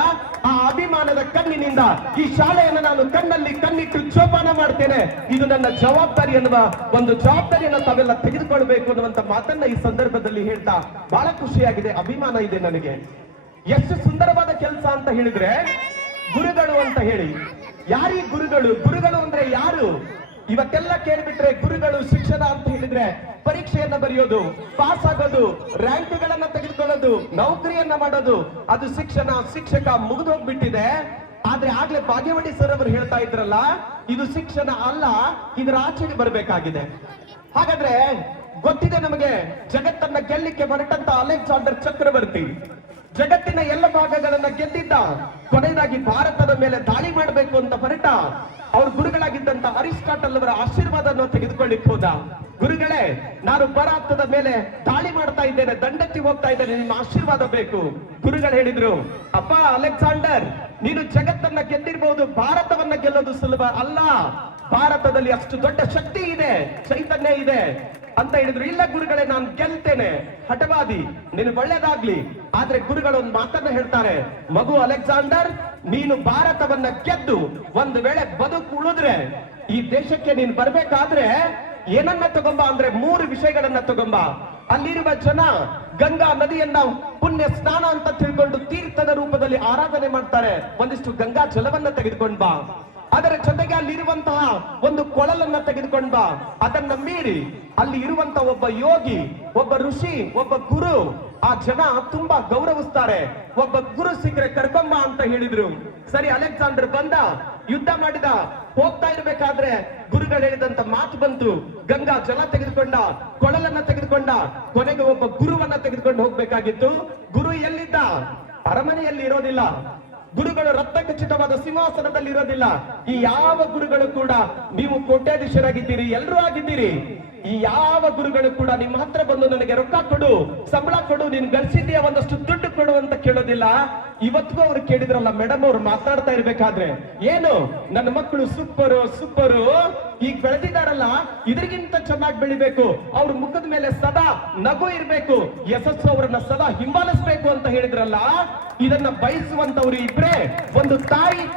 ಆ ಅಭಿಮಾನದ ಕಣ್ಣಿನಿಂದ ಈ ಶಾಲೆಯನ್ನು ನಾನು ಕಣ್ಣಲ್ಲಿ ಕಣ್ಣಿಟ್ಟು ಜೋಪಾನ ಮಾಡ್ತೇನೆ. ಇದು ನನ್ನ ಜವಾಬ್ದಾರಿ ಅನ್ನುವ ಒಂದು ಜವಾಬ್ದಾರಿಯನ್ನು ತಾವೆಲ್ಲ ತೆಗೆದುಕೊಳ್ಬೇಕು ಅನ್ನುವಂತ ಮಾತನ್ನ ಈ ಸಂದರ್ಭದಲ್ಲಿ ಹೇಳ್ತಾ ಬಹಳ ಖುಷಿಯಾಗಿದೆ, ಅಭಿಮಾನ ಇದೆ ನನಗೆ. ಎಷ್ಟು ಸುಂದರವಾದ ಕೆಲಸ ಅಂತ ಹೇಳಿದ್ರೆ, ಗುರುಗಳು ಅಂತ ಹೇಳಿ. ಯಾರೀ ಗುರುಗಳು? ಗುರುಗಳು ಅಂದ್ರೆ ಯಾರು? ಇವತ್ತೆಲ್ಲ ಕೇಳ್ಬಿಟ್ರೆ ಗುರುಗಳು ಶಿಕ್ಷಣ ಅಂತ ಹೇಳಿದ್ರೆ ಪರೀಕ್ಷೆಯನ್ನ ಬರೆಯೋದು, ಪಾಸ್ ಆಗೋದು, ರ್ಯಾಂಕ್ಗಳನ್ನ ತೆಗೆದುಕೊಳ್ಳೋದು, ನೌಕರಿಯನ್ನ ಮಾಡೋದು, ಅದು ಶಿಕ್ಷಣ, ಶಿಕ್ಷಕ ಮುಗಿದೋಗ್ಬಿಟ್ಟಿದೆ. ಆದ್ರೆ ಆಗ್ಲೇ ಭಾಗ್ಯವಡಿ ಸರ್ ಅವರು ಹೇಳ್ತಾ ಇದ್ರಲ್ಲ, ಇದು ಶಿಕ್ಷಣ ಅಲ್ಲ, ಇದರ ಆಚೆಗೆ ಬರಬೇಕಾಗಿದೆ. ಹಾಗಾದ್ರೆ ಗೊತ್ತಿದೆ ನಮಗೆ, ಜಗತ್ತನ್ನ ಗೆಲ್ಲಿಕ್ಕೆ ಹೊರಟಂತ ಅಲೆಕ್ಸಾಂಡರ್ ಚಕ್ರವರ್ತಿ ಜಗತ್ತಿನ ಎಲ್ಲ ಭಾಗಗಳನ್ನ ಗೆದ್ದಿದ್ದ, ಕೊನೆಯದಾಗಿ ಭಾರತದ ಮೇಲೆ ದಾಳಿ ಮಾಡಬೇಕು ಅಂತ ಹೊರಟ. ಅವ್ರ ಗುರುಗಳಾಗಿದ್ದಂತ ಅರಿಸ್ಟಾಟಲ್ ಅವರ ಆಶೀರ್ವಾದವನ್ನು ತೆಗೆದುಕೊಳ್ಳಿಕ್ಕೆ ಹೋದ. ಗುರುಗಳೇ, ನಾನು ಭಾರತದ ಮೇಲೆ ದಾಳಿ ಮಾಡ್ತಾ ಇದ್ದೇನೆ, ದಂಡೆತ್ತಿ ಹೋಗ್ತಾ ಇದ್ದೇನೆ, ನಿಮ್ಮ ಆಶೀರ್ವಾದ ಬೇಕು. ಗುರುಗಳು ಹೇಳಿದ್ರು, ಅಪ್ಪ ಅಲೆಕ್ಸಾಂಡರ್, ನೀನು ಜಗತ್ತನ್ನ ಗೆದ್ದಿರಬಹುದು, ಭಾರತವನ್ನ ಗೆಲ್ಲೋದು ಸುಲಭ ಅಲ್ಲ. ಭಾರತದಲ್ಲಿ ಅಷ್ಟು ದೊಡ್ಡ ಶಕ್ತಿ ಇದೆ, ಚೈತನ್ಯ ಇದೆ ಅಂತ ಹೇಳಿದ್ರು. ಇಲ್ಲ ಗುರುಗಳೇ, ನಾನು ಗೆಲ್ತೇನೆ, ಹಠವಾದಿ, ನೀನು ಒಳ್ಳೇದಾಗ್ಲಿ. ಆದ್ರೆ ಗುರುಗಳು ಒಂದು ಮಾತನ್ನ ಹೇಳ್ತಾರೆ, ಮಗು ಅಲೆಕ್ಸಾಂಡರ್, ನೀನು ಭಾರತವನ್ನ ಗೆದ್ದು ಒಂದು ವೇಳೆ ಬದುಕು ಉಳಿದ್ರೆ ಈ ದೇಶಕ್ಕೆ ನೀನು ಬರ್ಬೇಕಾದ್ರೆ ಏನನ್ನ ತಗೊಂಬ ಅಂದ್ರೆ 3 ವಿಷಯಗಳನ್ನ ತಗೊಂಬ. ಅಲ್ಲಿರುವ ಜನ ಗಂಗಾ ನದಿಯನ್ನ ಪುಣ್ಯ ಸ್ನಾನ ಅಂತ ತಿಳ್ಕೊಂಡು ತೀರ್ಥದ ರೂಪದಲ್ಲಿ ಆರಾಧನೆ ಮಾಡ್ತಾರೆ, ಒಂದಿಷ್ಟು ಗಂಗಾ ಜಲವನ್ನ ತೆಗೆದುಕೊಂಡ್ ಬಾ. ಅದರ ಜೊತೆಗೆ ಅಲ್ಲಿರುವಂತಹ ಒಂದು ಕೊಳಲನ್ನ ತೆಗೆದುಕೊಂಡ್ ಬಾ. ಅದನ್ನ ಮೀರಿ ಅಲ್ಲಿ ಇರುವಂತಹ ಒಬ್ಬ ಯೋಗಿ, ಒಬ್ಬ ಋಷಿ, ಒಬ್ಬ ಗುರು, ಆ ಜನ ತುಂಬಾ ಗೌರವಿಸ್ತಾರೆ. ಒಬ್ಬ ಗುರು ಸಿಕ್ಕರೆ ಕರ್ಕೊಂಬ ಅಂತ ಹೇಳಿದ್ರು. ಸರಿ, ಅಲೆಕ್ಸಾಂಡರ್ ಬಂದ, ಯುದ್ಧ ಮಾಡಿದ. ಹೋಗ್ತಾ ಇರ್ಬೇಕಾದ್ರೆ ಗುರುಗಳು ಹೇಳಿದಂತ ಮಾತು ಬಂತು, ಗಂಗಾ ಜಲ ತೆಗೆದುಕೊಂಡ, ಕೊಳಲನ್ನ ತೆಗೆದುಕೊಂಡ, ಕೊನೆಗೆ ಒಬ್ಬ ಗುರುವನ್ನ ತೆಗೆದುಕೊಂಡು ಹೋಗ್ಬೇಕಾಗಿತ್ತು. ಗುರು ಎಲ್ಲಿದ್ದ? ಅರಮನೆಯಲ್ಲಿ ಇರೋದಿಲ್ಲ. ಗುರುಗಳು ರತ್ನ ಖಚಿತವಾದ ಸಿಂಹಾಸನದಲ್ಲಿ ಇರೋದಿಲ್ಲ. ಈ ಯಾವ ಗುರುಗಳು ಕೂಡ, ನೀವು ಕೋಟ್ಯಾಧೀಶರಾಗಿದ್ದೀರಿ, ಎಲ್ಲರೂ ಆಗಿದ್ದೀರಿ, ಈ ಯಾವ ಗುರುಗಳು ಕೂಡ ನಿಮ್ಮ ಹತ್ರ ಬಂದು ನನಗೆ ರೊಕ್ಕ ಕೊಡು, ಸಂಬಳ ಕೊಡು, ನೀನ್ ಗಳಿಸಿದ್ಯಾ ಒಂದಷ್ಟು ದುಡ್ಡು ಕೊಡು ಅಂತ ಕೇಳೋದಿಲ್ಲ. ಇವತ್ತಿಗೂ ಅವ್ರು ಕೇಳಿದ್ರಲ್ಲ ಮೇಡಮ್, ಅವ್ರು ಮಾತಾಡ್ತಾ ಇರ್ಬೇಕಾದ್ರೆ, ಏನು ನನ್ನ ಮಕ್ಕಳು ಸೂಪರು ಸೂಪರು, ಈಗ ಬೆಳೆದಿದ್ದಾರಲ್ಲ ಇದ್ರಿಗಿಂತ ಚೆನ್ನಾಗಿ ಬೆಳಿಬೇಕು, ಅವ್ರ ಮುಖದ ಮೇಲೆ ಸದಾ ನಗು ಇರ್ಬೇಕು, ಯಶಸ್ಸು ಅವರನ್ನ ಸದಾ ಹಿಂಬಾಲಿಸ್ಬೇಕು ಅಂತ ಹೇಳಿದ್ರಲ್ಲ. ಇದನ್ನ ಬಯಸುವಂತವ್ರು ಇಬ್ರೇ, ಒಂದು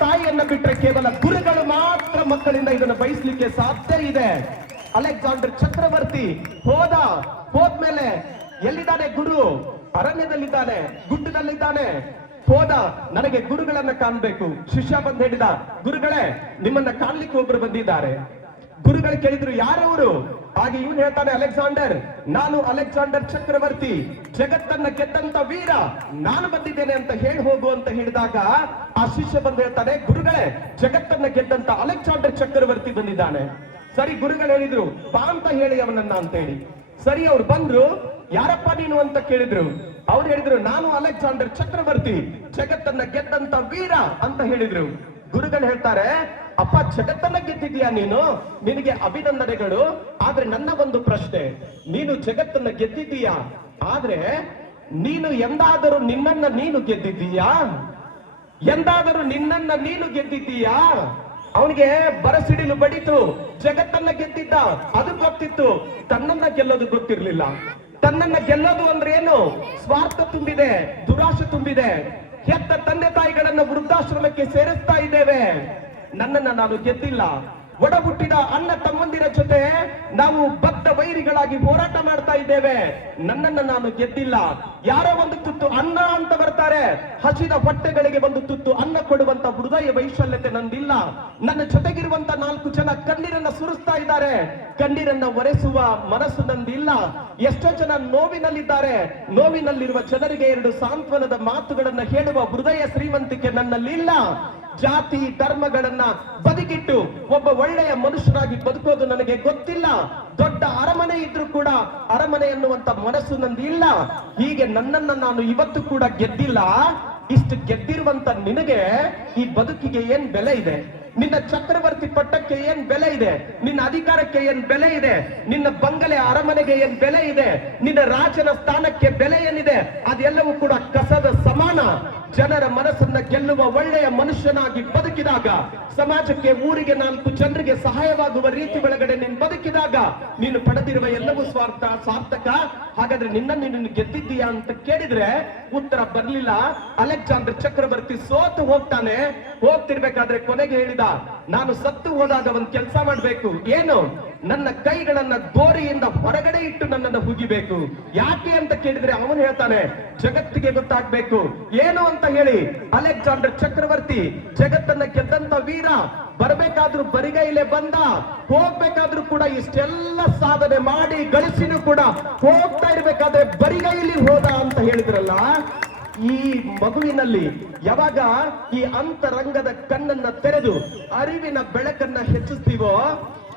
ತಾಯಿಯನ್ನ ಬಿಟ್ರೆ ಕೇವಲ ಗುರುಗಳು ಮಾತ್ರ ಮಕ್ಕಳಿಂದ ಇದನ್ನ ಬಯಸ್ಲಿಕ್ಕೆ ಸಾಧ್ಯ ಇದೆ. ಅಲೆಕ್ಸಾಂಡರ್ ಚಕ್ರವರ್ತಿ ಹೋದ್ಮೇಲೆ ಎಲ್ಲಿದ್ದಾನೆ ಗುರು? ಅರಣ್ಯದಲ್ಲಿದ್ದಾನೆ, ಗುಡ್ಡದಲ್ಲಿದ್ದಾನೆ. ಹೋದ, ನನಗೆ ಗುರುಗಳನ್ನ ಕಾಣ್ಬೇಕು. ಶಿಷ್ಯ ಬಂದು ಹೇಳಿದ, ಗುರುಗಳೇ ನಿಮ್ಮನ್ನ ಕಾಣ್ಲಿಕ್ಕೆ ಒಬ್ರು ಬಂದಿದ್ದಾರೆ. ಗುರುಗಳು ಕೇಳಿದ್ರು, ಯಾರವರು? ಹಾಗೆ ಇವನು ಹೇಳ್ತಾನೆ, ಅಲೆಕ್ಸಾಂಡರ್, ನಾನು ಅಲೆಕ್ಸಾಂಡರ್ ಚಕ್ರವರ್ತಿ, ಜಗತ್ತನ್ನ ಗೆದ್ದಂತ ವೀರ, ನಾನು ಬಂದಿದ್ದೇನೆ ಅಂತ ಹೇಳಿ ಹೋಗು ಅಂತ ಹೇಳಿದಾಗ ಆ ಶಿಷ್ಯ ಬಂದು ಹೇಳ್ತಾನೆ, ಗುರುಗಳೇ ಜಗತ್ತನ್ನ ಗೆದ್ದಂತ ಅಲೆಕ್ಸಾಂಡರ್ ಚಕ್ರವರ್ತಿ ಬಂದಿದ್ದಾನೆ. ಸರಿ, ಗುರುಗಳು ಹೇಳಿದ್ರು, ಬಾ ಅಂತ ಹೇಳಿ ಅವನನ್ನ ಅಂತ ಹೇಳಿ. ಸರಿ, ಅವ್ರು ಬಂದ್ರು. ಯಾರಪ್ಪ ನೀನು ಅಂತ ಕೇಳಿದ್ರು. ಅವ್ರು ಹೇಳಿದ್ರು, ನಾನು ಅಲೆಕ್ಸಾಂಡರ್ ಚಕ್ರವರ್ತಿ, ಜಗತ್ತನ್ನ ಗೆದ್ದಂತ ವೀರ ಅಂತ ಹೇಳಿದ್ರು. ಗುರುಗಳು ಹೇಳ್ತಾರೆ, ಅಪ್ಪ ಜಗತ್ತನ್ನ ಗೆದ್ದಿದ್ಯಾ ನೀನು, ನಿನಗೆ ಅಭಿನಂದನೆಗಳು. ಆದ್ರೆ ನನ್ನ ಒಂದು ಪ್ರಶ್ನೆ, ನೀನು ಜಗತ್ತನ್ನ ಗೆದ್ದಿದ್ದೀಯಾ, ಆದ್ರೆ ನೀನು ಎಂದಾದರೂ ನಿನ್ನನ್ನ ನೀನು ಗೆದ್ದಿದ್ದೀಯಾ? ಎಂದಾದರೂ ನಿನ್ನನ್ನ ನೀನು ಗೆದ್ದಿದ್ದೀಯಾ? ಅವನಿಗೆ ಬರಸಿಡಿಲು ಬಡಿತು, ಜಗತ್ತನ್ನ ಗೆದ್ದಿದ್ದ, ಅದು ಗೊತ್ತಿತ್ತು, ತನ್ನನ್ನ ಗೆಲ್ಲೋದು ಗೊತ್ತಿರ್ಲಿಲ್ಲ. ತನ್ನನ್ನ ಗೆಲ್ಲೋದು ಅಂದ್ರೆ ಏನು? ಸ್ವಾರ್ಥ ತುಂಬಿದೆ, ದುರಾಶೆ ತುಂಬಿದೆ. ಹೆತ್ತ ತಂದೆ ತಾಯಿಗಳನ್ನ ವೃದ್ಧಾಶ್ರಮಕ್ಕೆ ಸೇರಿಸ್ತಾ ಇದ್ದೇವೆ. ನನ್ನನ್ನ ನಾನು ಗೆದ್ದಿಲ್ಲ. ಒಡಹುಟ್ಟಿದ ಅಣ್ಣ ತಮ್ಮಂದಿರ ಜೊತೆ ನಾವು ಬದ್ಧ ವೈರಿಗಳಾಗಿ ಹೋರಾಟ ಮಾಡ್ತಾ ಇದ್ದೇವೆ. ನನ್ನನ್ನ ನಾನು ಗೆದ್ದಿಲ್ಲ. ಯಾರೋ ಒಂದು ತುತ್ತು ಅನ್ನ ಅಂತ ಬರ್ತಾರೆ, ಹಸಿದ ಹೊಟ್ಟೆಗಳಿಗೆ ಒಂದು ತುತ್ತು ಅನ್ನ ಕೊಡುವಂತ ಹೃದಯ ವೈಶಲ್ಯತೆ ನಂದಿಲ್ಲ. ನನ್ನ ಜೊತೆಗಿರುವಂತ 4 ಜನ ಕಣ್ಣೀರನ್ನ ಸುರಿಸ್ತಾ ಇದ್ದಾರೆ, ಕಣ್ಣೀರನ್ನ ಒರೆಸುವ ಮನಸ್ಸು ನಂದಿಲ್ಲ. ಎಷ್ಟೋ ಜನ ನೋವಿನಲ್ಲಿದ್ದಾರೆ, ನೋವಿನಲ್ಲಿರುವ ಜನರಿಗೆ 2 ಸಾಂತ್ವನದ ಮಾತುಗಳನ್ನ ಹೇಳುವ ಹೃದಯ ಶ್ರೀಮಂತಿಕೆ ನನ್ನಲ್ಲಿಲ್ಲ. ಜಾತಿ ಧರ್ಮಗಳನ್ನ ಬದಿಗಿಟ್ಟು ಒಬ್ಬ ಒಳ್ಳೆಯ ಮನುಷ್ಯನಾಗಿ ಬದುಕೋದು ನನಗೆ ಗೊತ್ತಿಲ್ಲ. ದೊಡ್ಡ ಅರಮನೆ ಇದ್ರೂ ಕೂಡ ಅರಮನೆ ಎನ್ನುವಂತ ಮನಸ್ಸು ನಂದು ಇಲ್ಲ. ಹೀಗೆ ನನ್ನನ್ನ ನಾನು ಇವತ್ತು ಕೂಡ ಗೆದ್ದಿಲ್ಲ. ಇಷ್ಟು ಗೆದ್ದಿರುವಂತ ನಿನಗೆ ಈ ಬದುಕಿಗೆ ಏನ್ ಬೆಲೆ ಇದೆ? ನಿನ್ನ ಚಕ್ರವರ್ತಿ ಪಟ್ಟಕ್ಕೆ ಏನ್ ಬೆಲೆ ಇದೆ? ನಿನ್ನ ಅಧಿಕಾರಕ್ಕೆ ಏನ್ ಬೆಲೆ ಇದೆ? ನಿನ್ನ ಬಂಗಲೆ ಅರಮನೆಗೆ ಏನ್ ಬೆಲೆ ಇದೆ? ನಿನ್ನ ರಾಜನ ಸ್ಥಾನಕ್ಕೆ ಬೆಲೆ ಏನಿದೆ? ಅದೆಲ್ಲವೂ ಕೂಡ ಕಸದ ಸಮಾನ. ಜನರ ಮನಸ್ಸನ್ನ ಗೆಲ್ಲುವ ಒಳ್ಳೆಯ ಮನುಷ್ಯನಾಗಿ ಬದುಕಿದಾಗ, ಸಮಾಜಕ್ಕೆ, ಊರಿಗೆ, 4 ಜನರಿಗೆ ಸಹಾಯವಾಗುವ ರೀತಿ ಒಳಗಡೆ ನೀನು ಬದುಕಿದಾಗ ನೀನು ಪಡೆದಿರುವ ಎಲ್ಲವೂ ಸಾರ್ಥಕ. ಹಾಗಾದ್ರೆ ನಿನ್ನನ್ನು ಗೆದ್ದಿದ್ದೀಯಾ ಅಂತ ಕೇಳಿದ್ರೆ ಉತ್ತರ ಬರ್ಲಿಲ್ಲ. ಅಲೆಕ್ಸಾಂಡರ್ ಚಕ್ರವರ್ತಿ ಸೋತು ಹೋಗ್ತಾನೆ. ಹೋಗ್ತಿರ್ಬೇಕಾದ್ರೆ ಕೊನೆಗೆ ಹೇಳಿದ, ನಾನು ಸತ್ತು ಹೋದಾಗ ಒಂದು ಕೆಲಸ ಮಾಡ್ಬೇಕು. ಏನು? ನನ್ನ ಕೈಗಳನ್ನ ಗೋರಿಯಿಂದ ಹೊರಗಡೆ ಇಟ್ಟು ನನ್ನನ್ನು ಹುಗಿಬೇಕು. ಯಾಕೆ ಅಂತ ಕೇಳಿದ್ರೆ ಅವನು ಹೇಳ್ತಾನೆ, ಜಗತ್ತಿಗೆ ಗೊತ್ತಾಗ್ಬೇಕು. ಏನು ಅಂತ ಹೇಳಿ ಅಲೆಕ್ಸಾಂಡರ್ ಚಕ್ರವರ್ತಿ ಜಗತ್ತನ್ನ ಗೆದ್ದಂತ ವೀರ, ಬರ್ಬೇಕಾದ್ರೂ ಬರಿಗೈಲೆ ಬಂದ, ಹೋಗ್ಬೇಕಾದ್ರೂ ಕೂಡ ಇಷ್ಟೆಲ್ಲ ಸಾಧನೆ ಮಾಡಿ ಗಳಿಸಿನೂ ಕೂಡ ಹೋಗ್ತಾ ಇರ್ಬೇಕಾದ್ರೆ ಬರಿಗೈಲಿ ಹೋದ ಅಂತ ಹೇಳಿದ್ರಲ್ಲ. ಈ ಮಗುವಿನಲ್ಲಿ ಯಾವಾಗ ಈ ಅಂತರಂಗದ ಕಣ್ಣನ್ನ ತೆರೆದು ಅರಿವಿನ ಬೆಳಕನ್ನ ಹೆಚ್ಚಿಸ್ತೀವೋ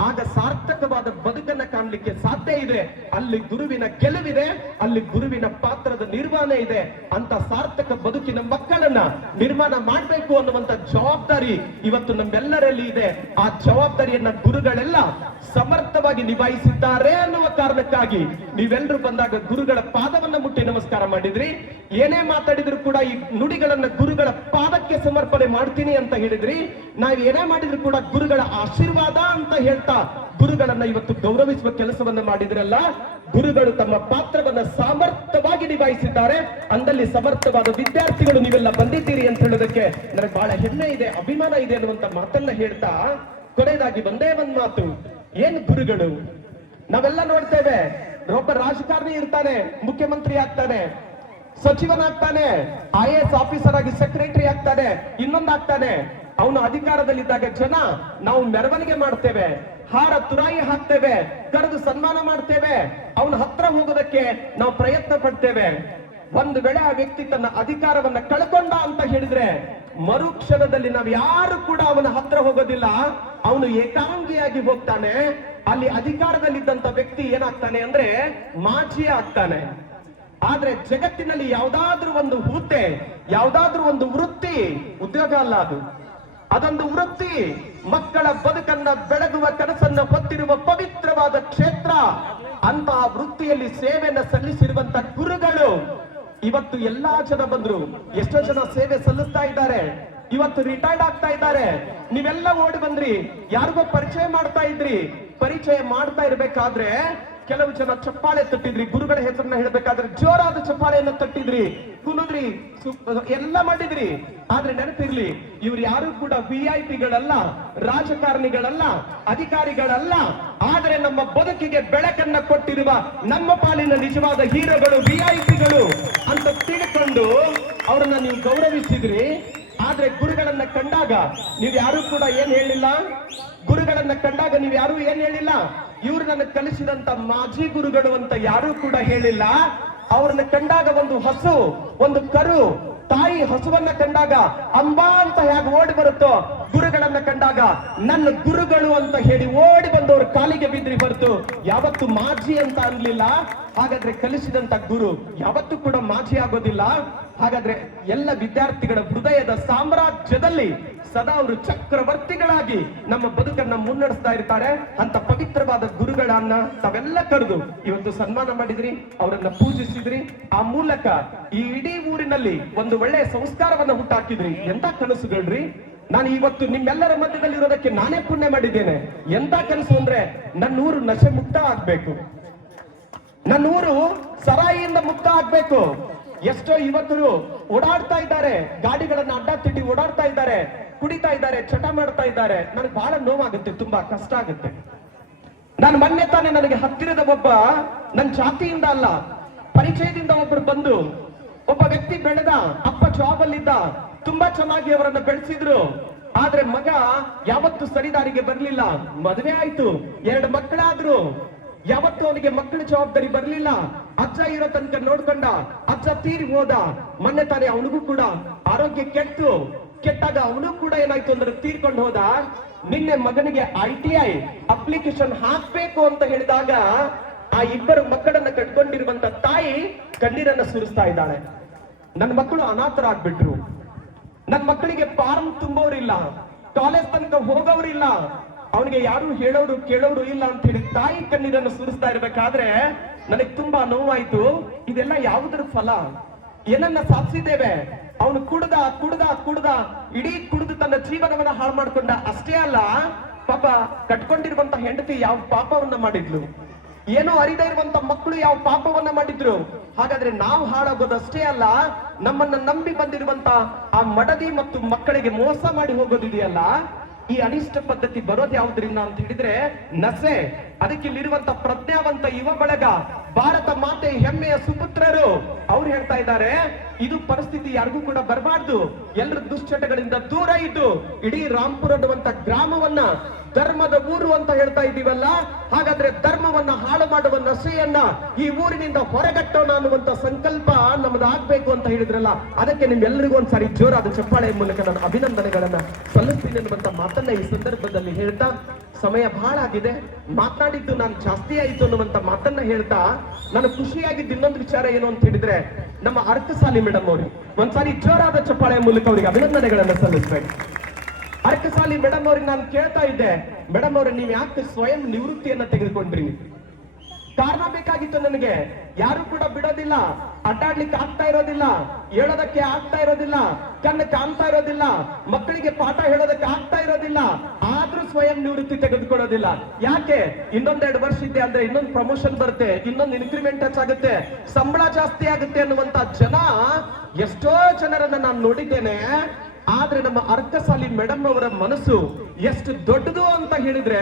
ಆಗ ಸಾರ್ಥಕವಾದ ಬದುಕನ್ನ ಕಾಣಲಿಕ್ಕೆ ಸಾಧ್ಯ ಇದೆ. ಅಲ್ಲಿ ಗುರುವಿನ ಗೆಲುವಿದೆ, ಅಲ್ಲಿ ಗುರುವಿನ ಪಾತ್ರದ ನಿರ್ವಹಣೆ ಇದೆ. ಅಂತ ಸಾರ್ಥಕ ಬದುಕಿನ ಮಕ್ಕಳನ್ನ ನಿರ್ಮಾಣ ಮಾಡಬೇಕು ಅನ್ನುವಂತ ಜವಾಬ್ದಾರಿ ಇವತ್ತು ನಮ್ಮೆಲ್ಲರಲ್ಲಿ ಇದೆ. ಆ ಜವಾಬ್ದಾರಿಯನ್ನ ಗುರುಗಳೆಲ್ಲ ಸಮರ್ಥವಾಗಿ ನಿಭಾಯಿಸಿದ್ದಾರೆ ಅನ್ನುವ ಕಾರಣಕ್ಕಾಗಿ ನೀವೆಲ್ಲರೂ ಬಂದಾಗ ಗುರುಗಳ ಪಾದವನ್ನ ಮುಟ್ಟಿ ನಮಸ್ಕಾರ ಮಾಡಿದ್ರಿ. ಏನೇ ಮಾತಾಡಿದ್ರು ಕೂಡ ಈ ನುಡಿಗಳನ್ನ ಗುರುಗಳ ಪಾದಕ್ಕೆ ಸಮರ್ಪಣೆ ಮಾಡ್ತೀನಿ ಅಂತ ಹೇಳಿದ್ರಿ. ನಾವ್ ಏನೇ ಮಾಡಿದ್ರು ಕೂಡ ಗುರುಗಳ ಆಶೀರ್ವಾದ ಅಂತ ಹೇಳ್ತಾ ಗುರುಗಳನ್ನ ಇವತ್ತು ಗೌರವಿಸುವ ಕೆಲಸವನ್ನ ಮಾಡಿದ್ರಲ್ಲ. ಗುರುಗಳು ತಮ್ಮ ಪಾತ್ರವನ್ನ ಸಮರ್ಥವಾಗಿ ನಿಭಾಯಿಸಿದ್ದಾರೆ. ಅಂದಲ್ಲಿ ಸಮರ್ಥವಾದ ವಿದ್ಯಾರ್ಥಿಗಳು ನೀವೆಲ್ಲ ಬಂದಿದ್ದೀರಿ ಅಂತ ಹೇಳೋದಕ್ಕೆ ನನಗೆ ಬಹಳ ಹೆಮ್ಮೆ ಇದೆ, ಅಭಿಮಾನ ಇದೆ ಅನ್ನುವಂತ ಮಾತನ್ನ ಹೇಳ್ತಾ ಕೊನೆಯದಾಗಿ ಒಂದೇ ಒಂದು ಮಾತು. ಏನ್ ಗುರುಗಳು? ನಾವೆಲ್ಲ ನೋಡ್ತೇವೆ, ಒಬ್ಬ ರಾಜಕಾರಣಿ ಇರ್ತಾನೆ, ಮುಖ್ಯಮಂತ್ರಿ ಆಗ್ತಾನೆ, ಸಚಿವನಾಗ್ತಾನೆ, IAS ಆಫೀಸರ್ ಆಗಿ ಸೆಕ್ರೆಟರಿ ಆಗ್ತಾನೆ, ಇನ್ನೊಂದಾಗ್ತಾನೆ. ಅವನು ಅಧಿಕಾರದಲ್ಲಿದ್ದಾಗ ಜನ ನಾವು ಮೆರವಣಿಗೆ ಮಾಡ್ತೇವೆ, ಹಾರ ತುರಾಯಿ ಹಾಕ್ತೇವೆ, ಕರೆದು ಸನ್ಮಾನ ಮಾಡ್ತೇವೆ, ಅವನ ಹತ್ರ ಹೋಗೋದಕ್ಕೆ ನಾವು ಪ್ರಯತ್ನ ಪಡ್ತೇವೆ. ಒಂದು ವೇಳೆ ಆ ವ್ಯಕ್ತಿ ತನ್ನ ಅಧಿಕಾರವನ್ನ ಕಳ್ಕೊಂಡ ಅಂತ ಹೇಳಿದ್ರೆ ಮರುಕ್ಷಣದಲ್ಲಿ ನಾವು ಯಾರು ಕೂಡ ಅವನ ಹತ್ರ ಹೋಗೋದಿಲ್ಲ. ಅವನು ಏಕಾಂಗಿಯಾಗಿ ಹೋಗ್ತಾನೆ. ಅಲ್ಲಿ ಅಧಿಕಾರದಲ್ಲಿದ್ದಂತ ವ್ಯಕ್ತಿ ಏನಾಗ್ತಾನೆ ಅಂದ್ರೆ ಮಾಜಿ ಆಗ್ತಾನೆ. ಆದ್ರೆ ಜಗತ್ತಿನಲ್ಲಿ ಯಾವ್ದಾದ್ರೂ ಒಂದು ಹುದ್ದೆ, ಯಾವ್ದಾದ್ರೂ ಒಂದು ವೃತ್ತಿ, ಉದ್ಯೋಗ ಅಲ್ಲ ಅದು, ಅದೊಂದು ವೃತ್ತಿ, ಮಕ್ಕಳ ಬದುಕನ್ನ ಬೆಳಗುವ ಕನಸನ್ನ ಹೊತ್ತಿರುವ ಪವಿತ್ರವಾದ ಕ್ಷೇತ್ರ. ಅಂತಹ ವೃತ್ತಿಯಲ್ಲಿ ಸೇವೆಯನ್ನ ಸಲ್ಲಿಸಿರುವಂತ ಗುರುಗಳು ಇವತ್ತು ಎಲ್ಲಾ ಜನ ಬಂದ್ರು. ಎಷ್ಟೋ ಜನ ಸೇವೆ ಸಲ್ಲಿಸ್ತಾ ಇದ್ದಾರೆ, ಇವತ್ತು ರಿಟೈರ್ಡ್ ಆಗ್ತಾ ಇದ್ದಾರೆ. ನೀವೆಲ್ಲ ಓಡಿ ಬಂದ್ರಿ, ಯಾರಿಗೋ ಪರಿಚಯ ಮಾಡ್ತಾ ಇದ್ರಿ. ಪರಿಚಯ ಮಾಡ್ತಾ ಇರ್ಬೇಕಾದ್ರೆ ಕೆಲವು ಜನ ಚಪ್ಪಾಳೆ ತಟ್ಟಿದ್ರಿ, ಗುರುಗಳ ಹೆಸರನ್ನ ಹೇಳ್ಬೇಕಾದ್ರೆ ಜೋರಾದ ಚಪ್ಪಾಳೆಯನ್ನು ತಟ್ಟಿದ್ರಿ, ಕುಣಿದ್ರಿ, ಎಲ್ಲ ಮಾಡಿದ್ರಿ. ಆದ್ರೆ ನೆನಪಿರ್ಲಿ, ಇವ್ರು ಯಾರು ಕೂಡ VIP-ಗಳಲ್ಲ, ರಾಜಕಾರಣಿಗಳಲ್ಲ, ಅಧಿಕಾರಿಗಳಲ್ಲ. ಆದ್ರೆ ನಮ್ಮ ಬದುಕಿಗೆ ಬೆಳಕನ್ನ ಕೊಟ್ಟಿರುವ ನಮ್ಮ ಪಾಲಿನ ನಿಜವಾದ ಹೀರೋಗಳು, VIP-ಗಳು ಅಂತ ತಿಳ್ಕೊಂಡು ಅವರನ್ನ ನೀವು ಗೌರವಿಸಿದ್ರಿ. ಆದ್ರೆ ಗುರುಗಳನ್ನ ಕಂಡಾಗ ನೀವ್ ಯಾರು ಕೂಡ ಏನ್ ಹೇಳಿಲ್ಲ. ಗುರುಗಳನ್ನ ಕಂಡಾಗ ನೀವ್ ಯಾರು ಏನ್ ಹೇಳಿಲ್ಲ. ಇವ್ರು ನನಗೆ ಕಲಿಸಿದಂತ ಮಾಜಿ ಗುರುಗಳು ಅಂತ ಯಾರು ಕೂಡ ಹೇಳಿಲ್ಲ. ಅವ್ರನ್ನ ಕಂಡಾಗ ಒಂದು ಹಸು, ಒಂದು ಕರು, ತಾಯಿ ಹಸುವನ್ನ ಕಂಡಾಗ ಅಂಬಾ ಅಂತ ಹೇಗೆ ಓಡಿ ಬರುತ್ತೋ, ಗುರುಗಳನ್ನ ಕಂಡಾಗ ನನ್ನ ಗುರುಗಳು ಅಂತ ಹೇಳಿ ಓಡಿ ಬಂದವರು ಕಾಲಿಗೆ ಬಿದ್ರಿ ಹೊರತು ಯಾವತ್ತು ಮಾಜಿ ಅಂತ ಅನ್ಲಿಲ್ಲ. ಹಾಗಾದ್ರೆ ಕಲಿಸಿದಂತ ಗುರು ಯಾವತ್ತೂ ಕೂಡ ಮಾಜಿ ಆಗೋದಿಲ್ಲ. ಹಾಗಾದ್ರೆ ಎಲ್ಲ ವಿದ್ಯಾರ್ಥಿಗಳ ಹೃದಯದ ಸಾಮ್ರಾಜ್ಯದಲ್ಲಿ ಸದಾ ಅವರು ಚಕ್ರವರ್ತಿಗಳಾಗಿ ನಮ್ಮ ಬದುಕನ್ನ ಮುನ್ನಡೆಸ್ತಾ ಇರ್ತಾರೆ. ಅಂತ ಪವಿತ್ರವಾದ ಗುರುಗಳನ್ನ ತಾವೆಲ್ಲ ಕರೆದು ಇವತ್ತು ಸನ್ಮಾನ ಮಾಡಿದ್ರಿ, ಅವರನ್ನ ಪೂಜಿಸಿದ್ರಿ. ಆ ಮೂಲಕ ಈ ಇಡೀ ಊರಿನಲ್ಲಿ ಒಂದು ಒಳ್ಳೆಯ ಸಂಸ್ಕಾರವನ್ನ ಹುಟ್ಟಾಕಿದ್ರಿ. ಎಂತ ಕನಸುಗಳ್ರಿ! ನಾನು ಇವತ್ತು ನಿಮ್ಮೆಲ್ಲರ ಮಧ್ಯದಲ್ಲಿ ಇರೋದಕ್ಕೆ ನಾನೇ ಪುಣ್ಯ ಮಾಡಿದ್ದೇನೆ. ಎಂತ ಕನಸು ಅಂದ್ರೆ ನನ್ನೂರು ನಶೆ ಮುಕ್ತ ಆಗ್ಬೇಕು, ನನ್ನೂರು ಮುಕ್ತ ಆಗ್ಬೇಕು. ಎಷ್ಟೋ ಯುವಕರು ಓಡಾಡ್ತಾ ಇದ್ದಾರೆ, ಗಾಡಿಗಳನ್ನ ಅಡ್ಡ ತಿಡ್ಡಿ ಓಡಾಡ್ತಾ ಇದ್ದಾರೆ, ಕುಡಿತಾ ಇದ್ದಾರೆ, ಚಟ ಮಾಡ್ತಾ ಇದ್ದಾರೆ. ನನಗೆ ಬಹಳ ನೋವಾಗುತ್ತೆ, ತುಂಬಾ ಕಷ್ಟ ಆಗುತ್ತೆ. ನಾನು ಮೊನ್ನೆ ತಾನೇ ನನಗೆ ಹತ್ತಿರದ ಒಬ್ಬ ನನ್ನ ಜಾತಿಯಿಂದ ಅಲ್ಲ, ಪರಿಚಯದಿಂದ ಒಬ್ಬರು ಬಂದು, ಒಬ್ಬ ವ್ಯಕ್ತಿ ಬೆಳೆದ, ಅಪ್ಪ ಜಾಬ್ ಅಲ್ಲಿದ್ದ, ತುಂಬಾ ಚೆನ್ನಾಗಿ ಅವರನ್ನ ಬೆಳೆಸಿದ್ರು. ಆದ್ರೆ ಮಗ ಯಾವತ್ತು ಸರಿದಾರಿಗೆ ಬರ್ಲಿಲ್ಲ. ಮದುವೆ ಆಯ್ತು, 2 ಮಕ್ಕಳಾದ್ರು, ಯಾವತ್ತು ಅವನಿಗೆ ಮಕ್ಕಳ ಜವಾಬ್ದಾರಿ ಬರ್ಲಿಲ್ಲ. ಅಜ್ಜ ಇರೋ ತನಕ ನೋಡ್ಕೊಂಡ, ಅಜ್ಜ ತೀರಿ ಹೋದ. ಮೊನ್ನೆ ತಾನೇ ಅವನಿಗೂ ಕೂಡ ಆರೋಗ್ಯ ಕೆಟ್ಟಾಗ ಅವನು ಕೂಡ ಏನಾಯ್ತು ಅಂದ್ರೆ ತೀರ್ಕೊಂಡು ಹೋದ. ನಿನ್ನೆ ಮಗನಿಗೆ ITI ಅಪ್ಲಿಕೇಶನ್ ಹಾಕ್ಬೇಕು ಅಂತ ಹೇಳಿದಾಗ ಆ 2 ಮಕ್ಕಳನ್ನ ಕಟ್ಕೊಂಡಿರುವಂತ ತಾಯಿ ಕಣ್ಣೀರನ್ನ ಸುರಿಸ್ತಾ ಇದ್ದಾಳೆ. ನನ್ನ ಮಕ್ಕಳು ಅನಾಥರಾಗ್ಬಿಟ್ರು, ನನ್ನ ಮಕ್ಕಳಿಗೆ ಫಾರ್ಮ್ ತುಂಬೋರಿಲ್ಲ, ಕಾಲೇಜ್ ತನಕ ಹೋಗೋರಿಲ್ಲ, ಅವನಿಗೆ ಯಾರು ಹೇಳೋರು ಕೇಳೋರು ಇಲ್ಲ ಅಂತ ಹೇಳಿ ತಾಯಿ ಕಣ್ಣೀರನ್ನು ಸುರಿಸ್ತಾ ಇರ್ಬೇಕಾದ್ರೆ ನನಗೆ ತುಂಬಾ ನೋವಾಯ್ತು. ಇದೆಲ್ಲ ಯಾವುದ್ರ ಫಲ? ಏನನ್ನ ಸಾಧಿಸಿದ್ದೇವೆ? ಅವನು ಕುಡ್ದ ಇಡೀ ಕುಡಿದು ತನ್ನ ಜೀವನವನ್ನ ಹಾಳು ಮಾಡ್ಕೊಂಡ. ಅಷ್ಟೇ ಅಲ್ಲ, ಪಾಪ ಕಟ್ಕೊಂಡಿರುವಂತ ಹೆಂಡತಿ ಯಾವ ಪಾಪವನ್ನ ಮಾಡಿದ್ಲು, ಏನೋ ಅರಿದೇ ಇರುವಂತ ಮಕ್ಕಳು ಯಾವ ಪಾಪವನ್ನ ಮಾಡಿದ್ರು. ಹಾಗಾದ್ರೆ ನಾವು ಹಾಳಾಗೋದಷ್ಟೇ ಅಲ್ಲ, ನಮ್ಮನ್ನ ನಂಬಿ ಬಂದಿರುವಂತ ಆ ಮಡದಿ ಮತ್ತು ಮಕ್ಕಳಿಗೆ ಮೋಸ ಮಾಡಿ ಹೋಗೋದಿದೆಯಲ್ಲ, ಈ ಅನಿಷ್ಟ ಪದ್ಧತಿ ಬರೋದು ಯಾವುದರಿಂದ ಅಂತ ಹೇಳಿದ್ರೆ ನಸೆ. ಅದಕ್ಕೆ ಇಲ್ಲಿರುವಂತ ಪ್ರಜ್ಞಾವಂತ ಯುವ ಬಳಗ, ಭಾರತ ಮಾತೆ ಹೆಮ್ಮೆಯ ಸುಪುತ್ರರು, ಅವ್ರು ಹೇಳ್ತಾ ಇದ್ದಾರೆ, ಇದು ಪರಿಸ್ಥಿತಿ ಯಾರಿಗೂ ಕೂಡ ಬರಬಾರ್ದು. ಎಲ್ಲರ ದುಶ್ಚಟಗಳಿಂದ ದೂರ ಇದ್ದು ಇಡೀ ರಾಂಪುರ ಅನ್ನುವಂತ ಗ್ರಾಮವನ್ನ ಧರ್ಮದ ಊರು ಅಂತ ಹೇಳ್ತಾ ಇದ್ದೀವಲ್ಲ, ಹಾಗಾದ್ರೆ ಧರ್ಮವನ್ನ ಹಾಳು ಮಾಡುವ ನಶೆಯನ್ನ ಈ ಊರಿನಿಂದ ಹೊರಗಟ್ಟೋಣ ಅನ್ನುವಂತ ಸಂಕಲ್ಪ ನಮ್ಮದಾಗ್ಬೇಕು ಅಂತ ಹೇಳಿದ್ರಲ್ಲ, ಅದಕ್ಕೆ ನಿಮ್ಮೆಲ್ಲರಿಗೂ ಒಂದ್ಸಾರಿ ಜೋರಾದ ಚಪ್ಪಾಳೆ ಮೂಲಕ ನಾನು ಅಭಿನಂದನೆಗಳನ್ನ ಸಲ್ಲಿಸ್ತೀನಿ ಅನ್ನುವಂತ ಮಾತನ್ನ ಈ ಸಂದರ್ಭದಲ್ಲಿ ಹೇಳ್ತಾ, ಸಮಯ ಬಹಳ ಆಗಿದೆ, ಮಾತನಾಡಿದ್ದು ನಾನು ಜಾಸ್ತಿ ಆಯ್ತು ಅನ್ನುವಂತ ಮಾತನ್ನ ಹೇಳ್ತಾ, ನಾನು ಖುಷಿಯಾಗಿದ್ದು ಇನ್ನೊಂದು ವಿಚಾರ ಏನು ಅಂತ ಹೇಳಿದ್ರೆ, ನಮ್ಮ ಅರ್ಕಸಾಲಿ ಮೇಡಮ್ ಅವ್ರಿಗೆ ಒಂದ್ಸಾರಿ ಜೋರಾದ ಚಪ್ಪಾಳೆಯ ಮೂಲಕ ಅವರಿಗೆ ಅಭಿನಂದನೆಗಳನ್ನ ಸಲ್ಲಿಸ್ಬೇಕು. ಅರ್ಕಸಾಲಿ ಮೇಡಮ್ ಅವ್ರಿಗೆ ನಾನು ಕೇಳ್ತಾ ಇದ್ದೆ, ಮೇಡಮ್ ಅವ್ರೆ ನೀವು ಯಾಕೆ ಸ್ವಯಂ ನಿವೃತ್ತಿಯನ್ನ ತೆಗೆದುಕೊಂಡ್ರಿ? ಕಾರಣ ಬೇಕಾಗಿತ್ತು ನನಗೆ. ಯಾರು ಕೂಡ ಬಿಡೋದಿಲ್ಲ, ಅಡ್ಡಾಡ್ಲಿಕ್ಕೆ ಆಗ್ತಾ ಇರೋದಿಲ್ಲ, ಹೇಳೋದಕ್ಕೆ ಆಗ್ತಾ ಇರೋದಿಲ್ಲ, ಕಣ್ಣು ಕಾಣ್ತಾ ಇರೋದಿಲ್ಲ, ಮಕ್ಕಳಿಗೆ ಪಾಠ ಹೇಳೋದಕ್ಕೆ ಆಗ್ತಾ ಇರೋದಿಲ್ಲ, ಆದ್ರೂ ಸ್ವಯಂ ನಿವೃತ್ತಿ ತೆಗೆದುಕೊಳ್ಳೋದಿಲ್ಲ. ಯಾಕೆ? ಇನ್ನೊಂದೆರಡು ವರ್ಷ ಇದೆ ಅಂದ್ರೆ ಇನ್ನೊಂದು ಪ್ರಮೋಷನ್ ಬರುತ್ತೆ, ಇನ್ನೊಂದು ಇನ್ಕ್ರಿಮೆಂಟ್ ಹೆಚ್ಚಾಗುತ್ತೆ, ಸಂಬಳ ಜಾಸ್ತಿ ಆಗುತ್ತೆ ಅನ್ನುವಂತ ಜನ ಎಷ್ಟೋ ಜನರನ್ನ ನಾನು ನೋಡಿದ್ದೇನೆ. ಆದ್ರೆ ನಮ್ಮ ಅರ್ಕಸಾಲಿ ಮೇಡಮ್ ಅವರ ಮನಸ್ಸು ಎಷ್ಟು ದೊಡ್ಡದು ಅಂತ ಹೇಳಿದ್ರೆ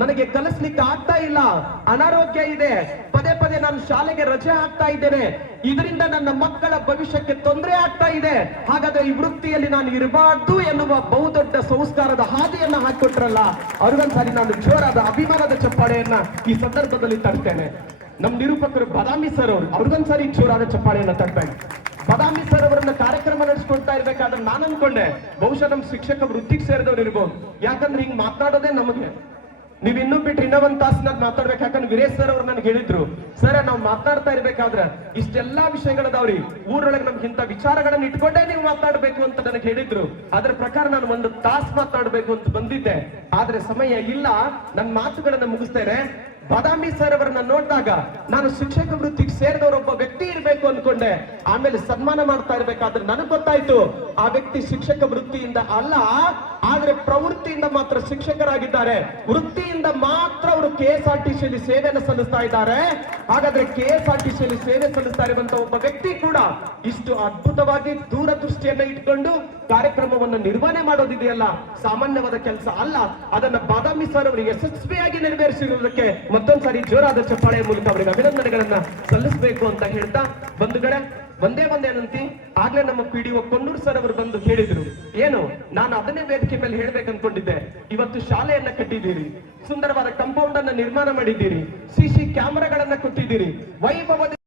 ನನಗೆ ಕಲಿಸ್ಲಿಕ್ಕೆ ಆಗ್ತಾ ಇಲ್ಲ. ಅನಾರೋಗ್ಯ ಇದೆ, ಪದೇ ಪದೇ ನಾನು ಶಾಲೆಗೆ ರಜೆ ಹಾಕ್ತಾ ಇದ್ದೇನೆ, ಇದರಿಂದ ನನ್ನ ಮಕ್ಕಳ ಭವಿಷ್ಯಕ್ಕೆ ತೊಂದರೆ ಆಗ್ತಾ ಇದೆ. ಹಾಗಾದ್ರೆ ಈ ವೃತ್ತಿಯಲ್ಲಿ ನಾನು ಇರಬಾರ್ದು ಎನ್ನುವ ಬಹುದೊಡ್ಡ ಸಂಸ್ಕಾರದ ಹಾದಿಯನ್ನ ಹಾಕೊಟ್ರಲ್ಲ, ಅವ್ರಿಗೊಂದ್ಸಾರಿ ನಾನು ಜೋರಾದ ಅಭಿಮಾನದ ಚಪ್ಪಾಳೆಯನ್ನ ಈ ಸಂದರ್ಭದಲ್ಲಿ ತರ್ತೇನೆ. ನಮ್ ನಿರೂಪಕರು ಬದಾಮಿ ಸರ್ ಅವರು, ಅವ್ರಿಗೊಂದ್ಸಾರಿ ಜೋರಾದ ಚಪ್ಪಾಳೆಯನ್ನ ತರ್ಬೇಕು. ಬದಾಮಿ ಸರ್ ಅವರನ್ನ ಕಾರ್ಯಕ್ರಮ ನಡೆಸ್ಕೊಳ್ತಾ ಇರ್ಬೇಕಾದ್ರೆ ನಾನು ಅನ್ಕೊಂಡೆ, ಬಹುಶಃ ನಮ್ ಶಿಕ್ಷಕ ವೃತ್ತಿಗೆ ಸೇರಿದವ್ರು ಇರ್ಬೋದು. ಯಾಕಂದ್ರೆ ಹಿಂಗ್ ಮಾತನಾಡೋದೇ ನಮಗೆ, ನೀವ್ ಇನ್ನೂ ಬಿಟ್ರೆ ಇನ್ನೂ ಒಂದ್ ತಾಸಿನಾಗ ಮಾತಾಡ್ಬೇಕು. ಯಾಕಂದ್ರೆ ವೀರೇಶ್ ಸರ್ ಅವ್ರು ನನ್ಗೆ ಹೇಳಿದ್ರು, ಸರ್ ನಾವು ಮಾತನಾಡ್ತಾ ಇರ್ಬೇಕಾದ್ರೆ ಇಷ್ಟೆಲ್ಲಾ ವಿಷಯಗಳದಾವ್ರಿ, ಊರೊಳಗೆ ನಮ್ಗೆ ಇಂಥ ವಿಚಾರಗಳನ್ನ ಇಟ್ಕೊಂಡೇ ನೀವು ಮಾತಾಡ್ಬೇಕು ಅಂತ ನನಗೆ ಹೇಳಿದ್ರು. ಅದ್ರ ಪ್ರಕಾರ ನಾನು 1 ತಾಸು ಮಾತನಾಡ್ಬೇಕು ಅಂತ ಬಂದಿದ್ದೆ, ಆದ್ರೆ ಸಮಯ ಇಲ್ಲ. ನನ್ನ ಮಾತುಗಳನ್ನ ಮುಗಿಸ್ತೇನೆ. ಬದಾಮಿ ಸರ್ ಅವರನ್ನ ನೋಡಿದಾಗ ನಾನು ಶಿಕ್ಷಕ ವೃತ್ತಿಗೆ ಸೇರಿದವರೊಬ್ಬ ವ್ಯಕ್ತಿ ಇರಬೇಕು ಅನ್ಕೊಂಡೆ. ಆಮೇಲೆ ಸನ್ಮಾನ ಮಾಡ್ತಾ ಇರ್ಬೇಕಾದ್ರೆ ನನಗೆ ಗೊತ್ತಾಯ್ತು, ಆ ವ್ಯಕ್ತಿ ಶಿಕ್ಷಕ ವೃತ್ತಿಯಿಂದ ಅಲ್ಲ, ಆದ್ರೆ ಪ್ರವೃತ್ತಿಯಿಂದ ಮಾತ್ರ ಶಿಕ್ಷಕರಾಗಿದ್ದಾರೆ. ವೃತ್ತಿಯಿಂದ ಮಾತ್ರ ಅವರು KSRTCಯಲ್ಲಿ ಸೇವೆಯನ್ನು ಸಲ್ಲಿಸ್ತಾ ಇದ್ದಾರೆ. ಹಾಗಾದ್ರೆ KSRTCಯಲ್ಲಿ ಸೇವೆ ಸಲ್ಲಿಸ್ತಾ ಇರುವಂತ ಒಬ್ಬ ವ್ಯಕ್ತಿ ಕೂಡ ಇಷ್ಟು ಅದ್ಭುತವಾಗಿ ದೂರದೃಷ್ಟಿಯನ್ನ ಇಟ್ಕೊಂಡು ಕಾರ್ಯಕ್ರಮವನ್ನು ನಿರ್ವಹಣೆ ಮಾಡೋದಿದೆಯಲ್ಲ, ಸಾಮಾನ್ಯವಾದ ಕೆಲಸ ಅಲ್ಲ. ಅದನ್ನ ಬಾದಾಮಿ ಸರ್ ಅವರಿಗೆ ಯಶಸ್ವಿಯಾಗಿ ನೆರವೇರಿಸಿರುವುದಕ್ಕೆ ಮತ್ತೊಂದ್ಸಾರಿ ಜೋರಾದ ಚಪ್ಪಾಳೆಯ ಮೂಲಕ ಅವರಿಗೆ ಅಭಿನಂದನೆಗಳನ್ನ ಸಲ್ಲಿಸಬೇಕು ಅಂತ ಹೇಳ್ತಾ, ಬಂಧುಗಳೇ ಒಂದೇನಂತಿ ಆಗ್ಲೇ ನಮ್ಮ PDO ಕೊಣ್ಣೂರ್ ಸರ್ ಅವರು ಬಂದು ಹೇಳಿದ್ರು, ಏನು ನಾನು ಅದನ್ನೇ ವೇದಿಕೆ ಮೇಲೆ ಹೇಳ್ಬೇಕು ಅನ್ಕೊಂಡಿದ್ದೆ. ಇವತ್ತು ಶಾಲೆಯನ್ನ ಕಟ್ಟಿದ್ದೀರಿ, ಸುಂದರವಾದ ಕಾಂಪೌಂಡ್ ಅನ್ನ ನಿರ್ಮಾಣ ಮಾಡಿದ್ದೀರಿ, CC ಕ್ಯಾಮೆರಾಗಳನ್ನ ಕೊಟ್ಟಿದ್ದೀರಿ, ವೈಭವ